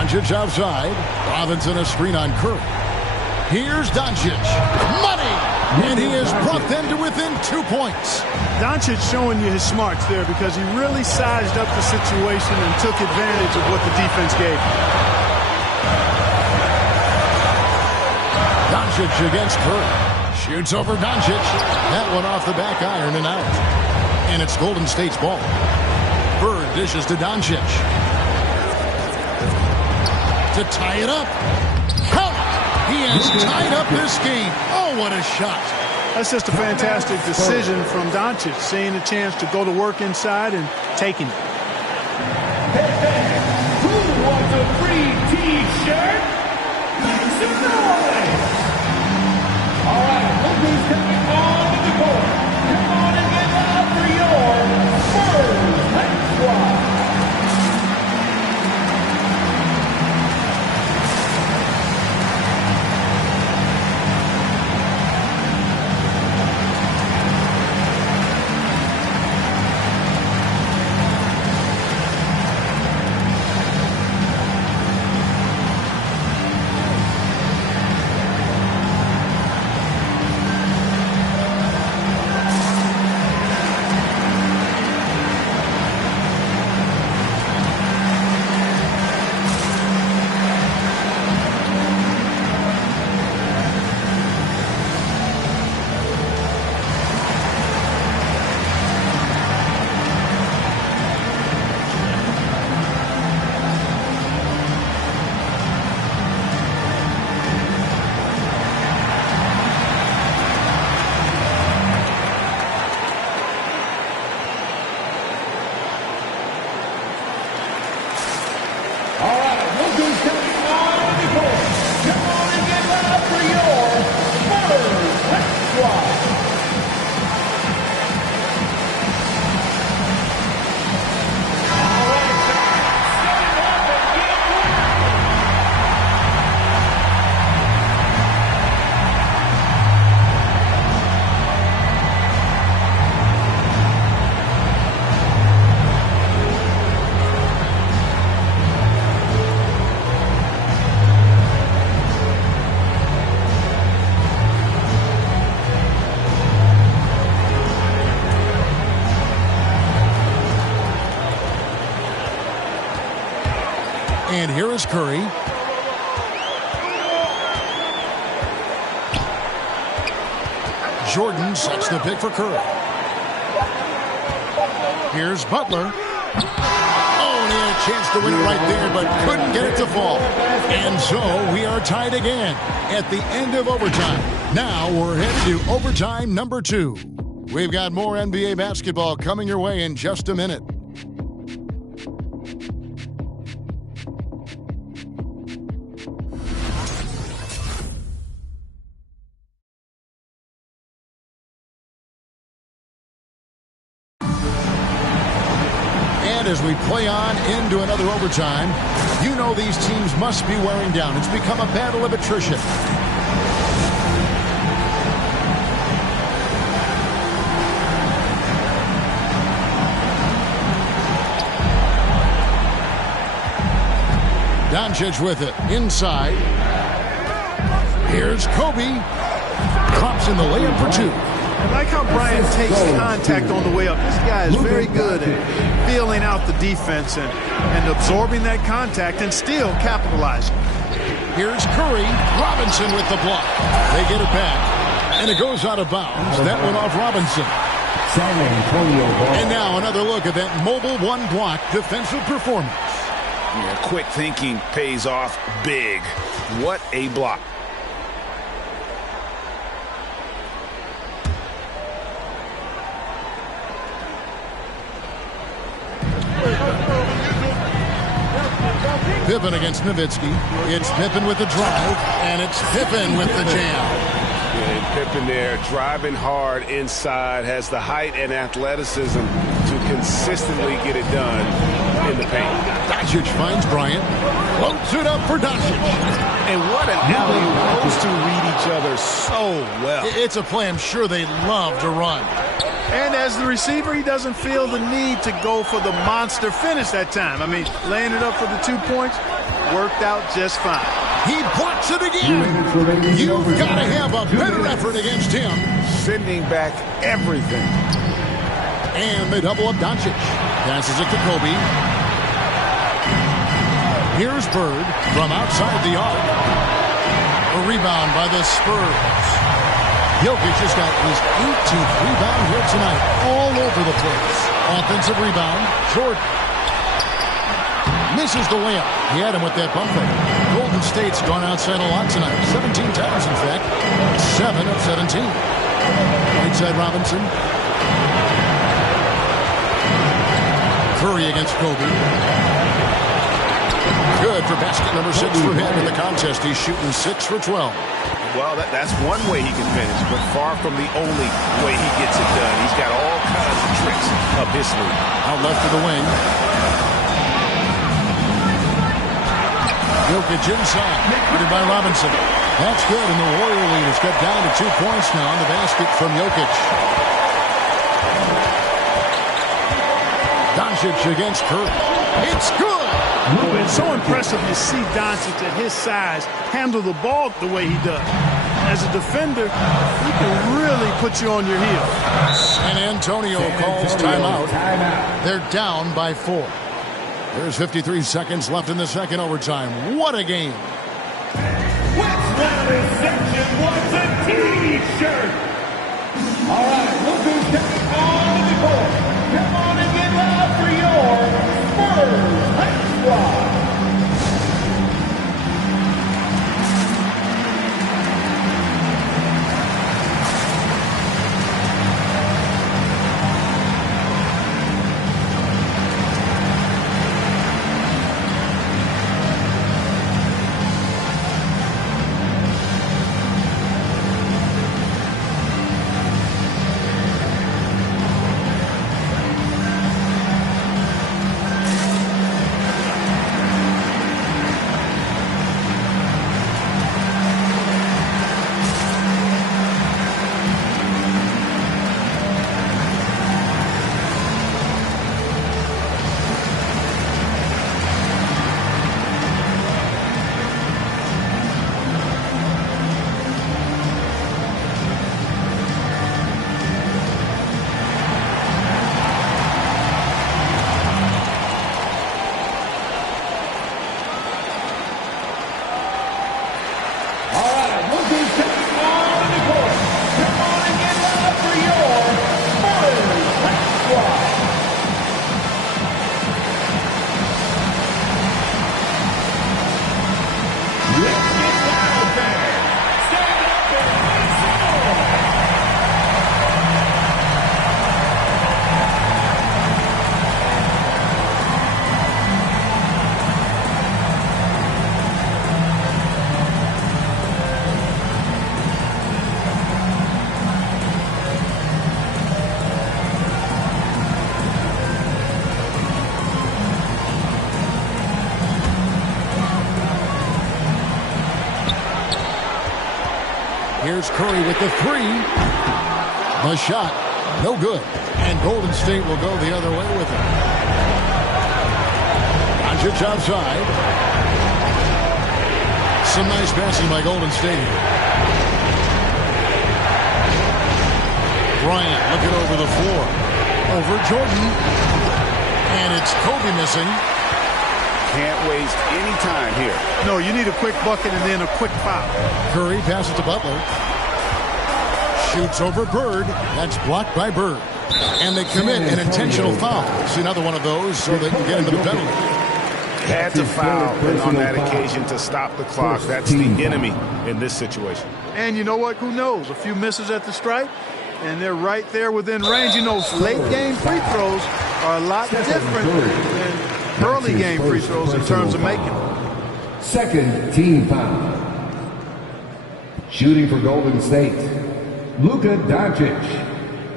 Doncic outside. Robinson a screen on Curry. Here's Doncic. Money! And he has brought them to within 2 points. Doncic showing you his smarts there because he really sized up the situation and took advantage of what the defense gave him. Doncic against Curry. Shoots over Doncic. That one off the back iron and out. And it's Golden State's ball. Bird dishes to Doncic. To tie it up. Count it! He has tied up this game. Oh, what a shot. That's just a fantastic decision from Doncic, seeing a chance to go to work inside and taking it. Who wants a free T-shirt? All right, look who's coming on the court. Come on and get loud for your Spurs Hype Squad. And here is Curry. Jordan sets the pick for Curry. Here's Butler. Oh, and he had a chance to win it right there, but couldn't get it to fall. And so we are tied again at the end of overtime. Now we're headed to overtime number 2. We've got more NBA basketball coming your way in just a minute. As we play on into another overtime, you know these teams must be wearing down. It's become a battle of attrition. Doncic with it inside. Here's Kobe. Drops in the layup for 2. I like how Bryant takes contact on the way up. This guy is very good at feeling out the defense and absorbing that contact and still capitalizing. Here's Curry. Robinson with the block. They get it back, and it goes out of bounds. That went off Robinson. And now another look at that mobile one-block defensive performance. Yeah, quick thinking pays off big. What a block. Pippen against Nowitzki. It's Pippen with the drive, and it's Pippen with the jam. And Pippen there driving hard inside, has the height and athleticism to consistently get it done in the paint. Doncic finds Bryant. Floats it up for Doncic. And what an alley-oop. Those two read each other so well. It's a play I'm sure they love to run. And as the receiver, he doesn't feel the need to go for the monster finish that time. I mean, laying it up for the 2 points, worked out just fine. He blocks it again. You've got to have a better effort against him. Sending back everything. And they double up Doncic. Passes it to Kobe. Here's Bird from outside the arc. A rebound by the Spurs. Jokic has got his 18th rebound here tonight. All over the place. Offensive rebound. Jordan. Misses the layup. He had him with that bumper. Golden State's gone outside a lot tonight. 17 times, in fact. 7 of 17. Right side Robinson. Curry against Kobe. Good for basket number 6 for him in the contest. He's shooting 6 for 12. Well, that's one way he can finish, but far from the only way he gets it done. He's got all kinds of tricks up his sleeve. Out left to the wing. Jokic inside. Guarded by Robinson. That's good, and the Warrior lead has cut down to 2 points now on the basket from Jokic. Doncic against Curry. It's good! Oh, it's so impressive to see Doncic at his size handle the ball the way he does. As a defender, he can really put you on your heels. San Antonio calls timeout. They're down by 4. There's 53 seconds left in the second overtime. What a game. What's reception wants a T-shirt. All right, look who's coming on the court. Come on and get loud for your Spurs High Squad. Here's Curry with the 3. The shot, no good. And Golden State will go the other way with it. Doncic outside. Some nice passing by Golden State. Bryant looking over the floor. Over Jordan. And it's Kobe missing. Can't waste any time here. No, you need a quick bucket and then a quick foul. Curry passes to Butler. Shoots over Bird. That's blocked by Bird. And they commit an intentional foul. See another one of those so they can get into the penalty. Had to foul on that occasion to stop the clock. That's the enemy in this situation. And you know what? Who knows? A few misses at the stripe, and they're right there within range. You know, late game free throws are a lot different than early game free throws in terms of making them. Second team foul. Shooting for Golden State, Luka Doncic.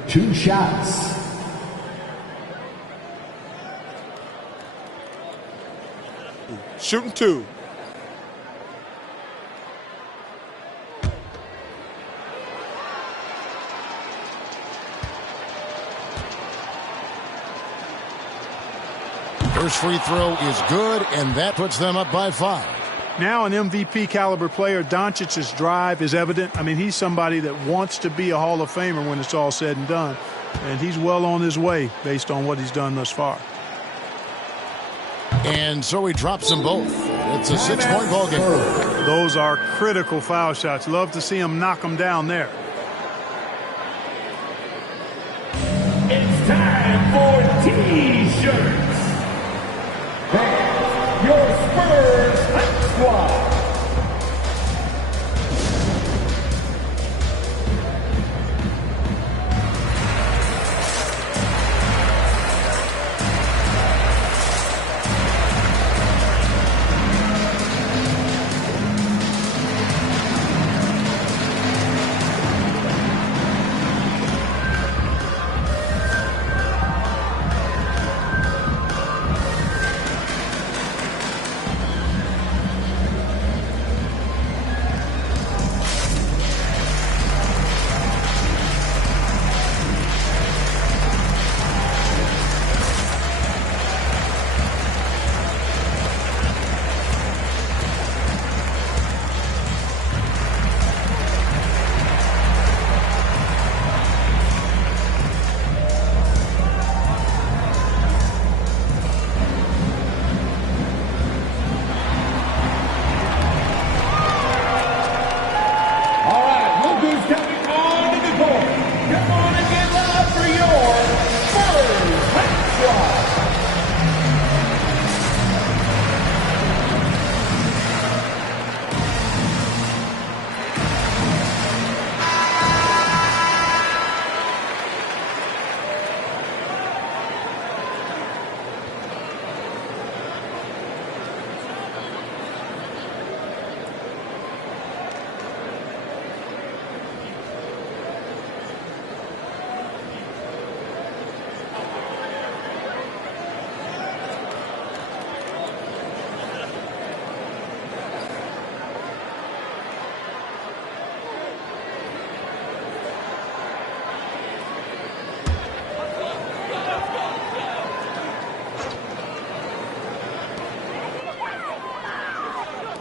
2 shots. Shooting 2. First free throw is good, and that puts them up by 5. Now an MVP caliber player, Doncic's drive is evident. I mean, he's somebody that wants to be a Hall of Famer when it's all said and done. And he's well on his way based on what he's done thus far. And so he drops them both. It's a 6-point ball game. Those are critical foul shots. Love to see him knock them down there. It's time for T-shirts. And your Spurs Hype Squad.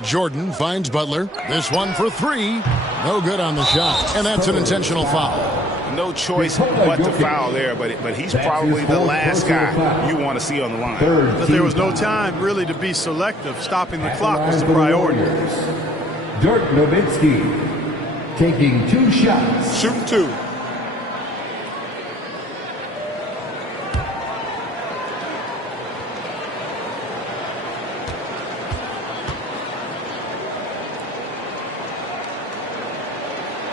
Jordan finds Butler. This one for 3. No good on the shot. And that's an intentional foul. No choice but to foul there, but he's probably the last guy you want to see on the line. But there was no time really to be selective. Stopping the clock was the priority. Dirk Nowitzki taking 2 shots. Shooting 2.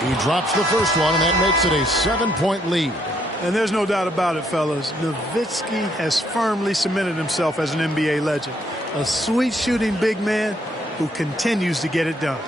He drops the first one, and that makes it a 7-point lead. And there's no doubt about it, fellas. Nowitzki has firmly cemented himself as an NBA legend. A sweet shooting big man who continues to get it done.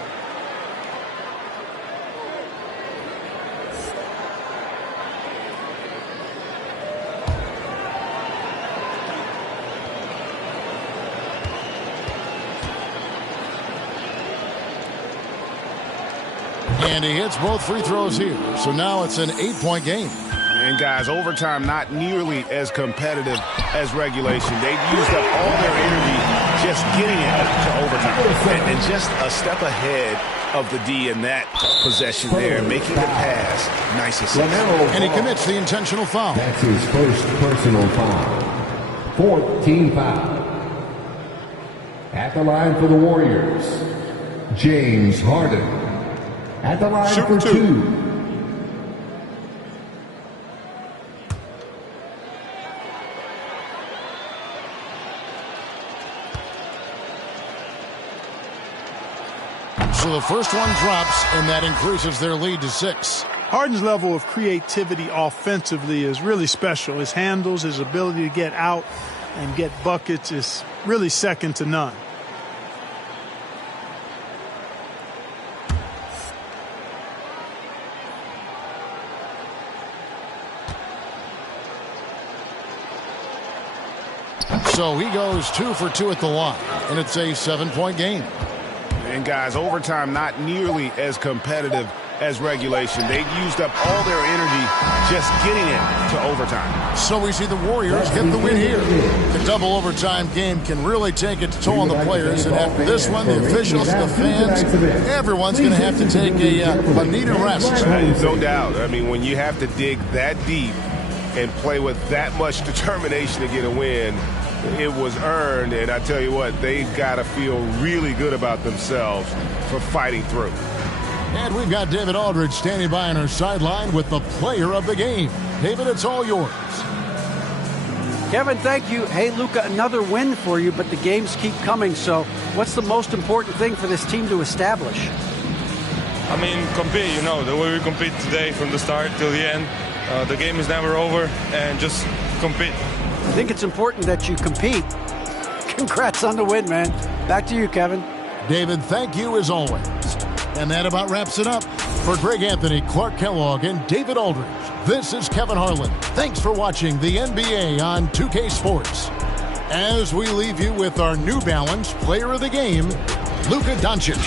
And he hits both free throws here. So now it's an 8-point game. And guys, overtime not nearly as competitive as regulation. They've used up all their energy just getting it to overtime. And just a step ahead of the D in that possession there, making the pass. Nice assist. And he commits the intentional foul. That's his first personal foul. 4th team foul. At the line for the Warriors, James Harden. At the line for 2. So the first one drops, and that increases their lead to 6. Harden's level of creativity offensively is really special. His handles, his ability to get out and get buckets is really second to none. So he goes 2 for 2 at the line, and it's a 7-point game. And guys, overtime not nearly as competitive as regulation. They used up all their energy just getting it to overtime. So we see the Warriors get the win here. The double overtime game can really take its toll on the players, and after this one, the officials, the fans, everyone's going to have to take a needed rest. No doubt. I mean, when you have to dig that deep and play with that much determination to get a win, it was earned, and I tell you what, they've got to feel really good about themselves for fighting through. And we've got David Aldridge standing by on our sideline with the player of the game. David, it's all yours. Kevin, thank you. Hey, Luka, another win for you, but the games keep coming. So what's the most important thing for this team to establish? I mean, compete, the way we compete today from the start till the end. The game is never over, and just compete. I think it's important that you compete. Congrats on the win, man. Back to you, Kevin. David, thank you as always. And that about wraps it up. For Greg Anthony, Clark Kellogg, and David Aldridge, this is Kevin Harlan. Thanks for watching the NBA on 2K Sports. As we leave you with our New Balance Player of the Game, Luka Doncic.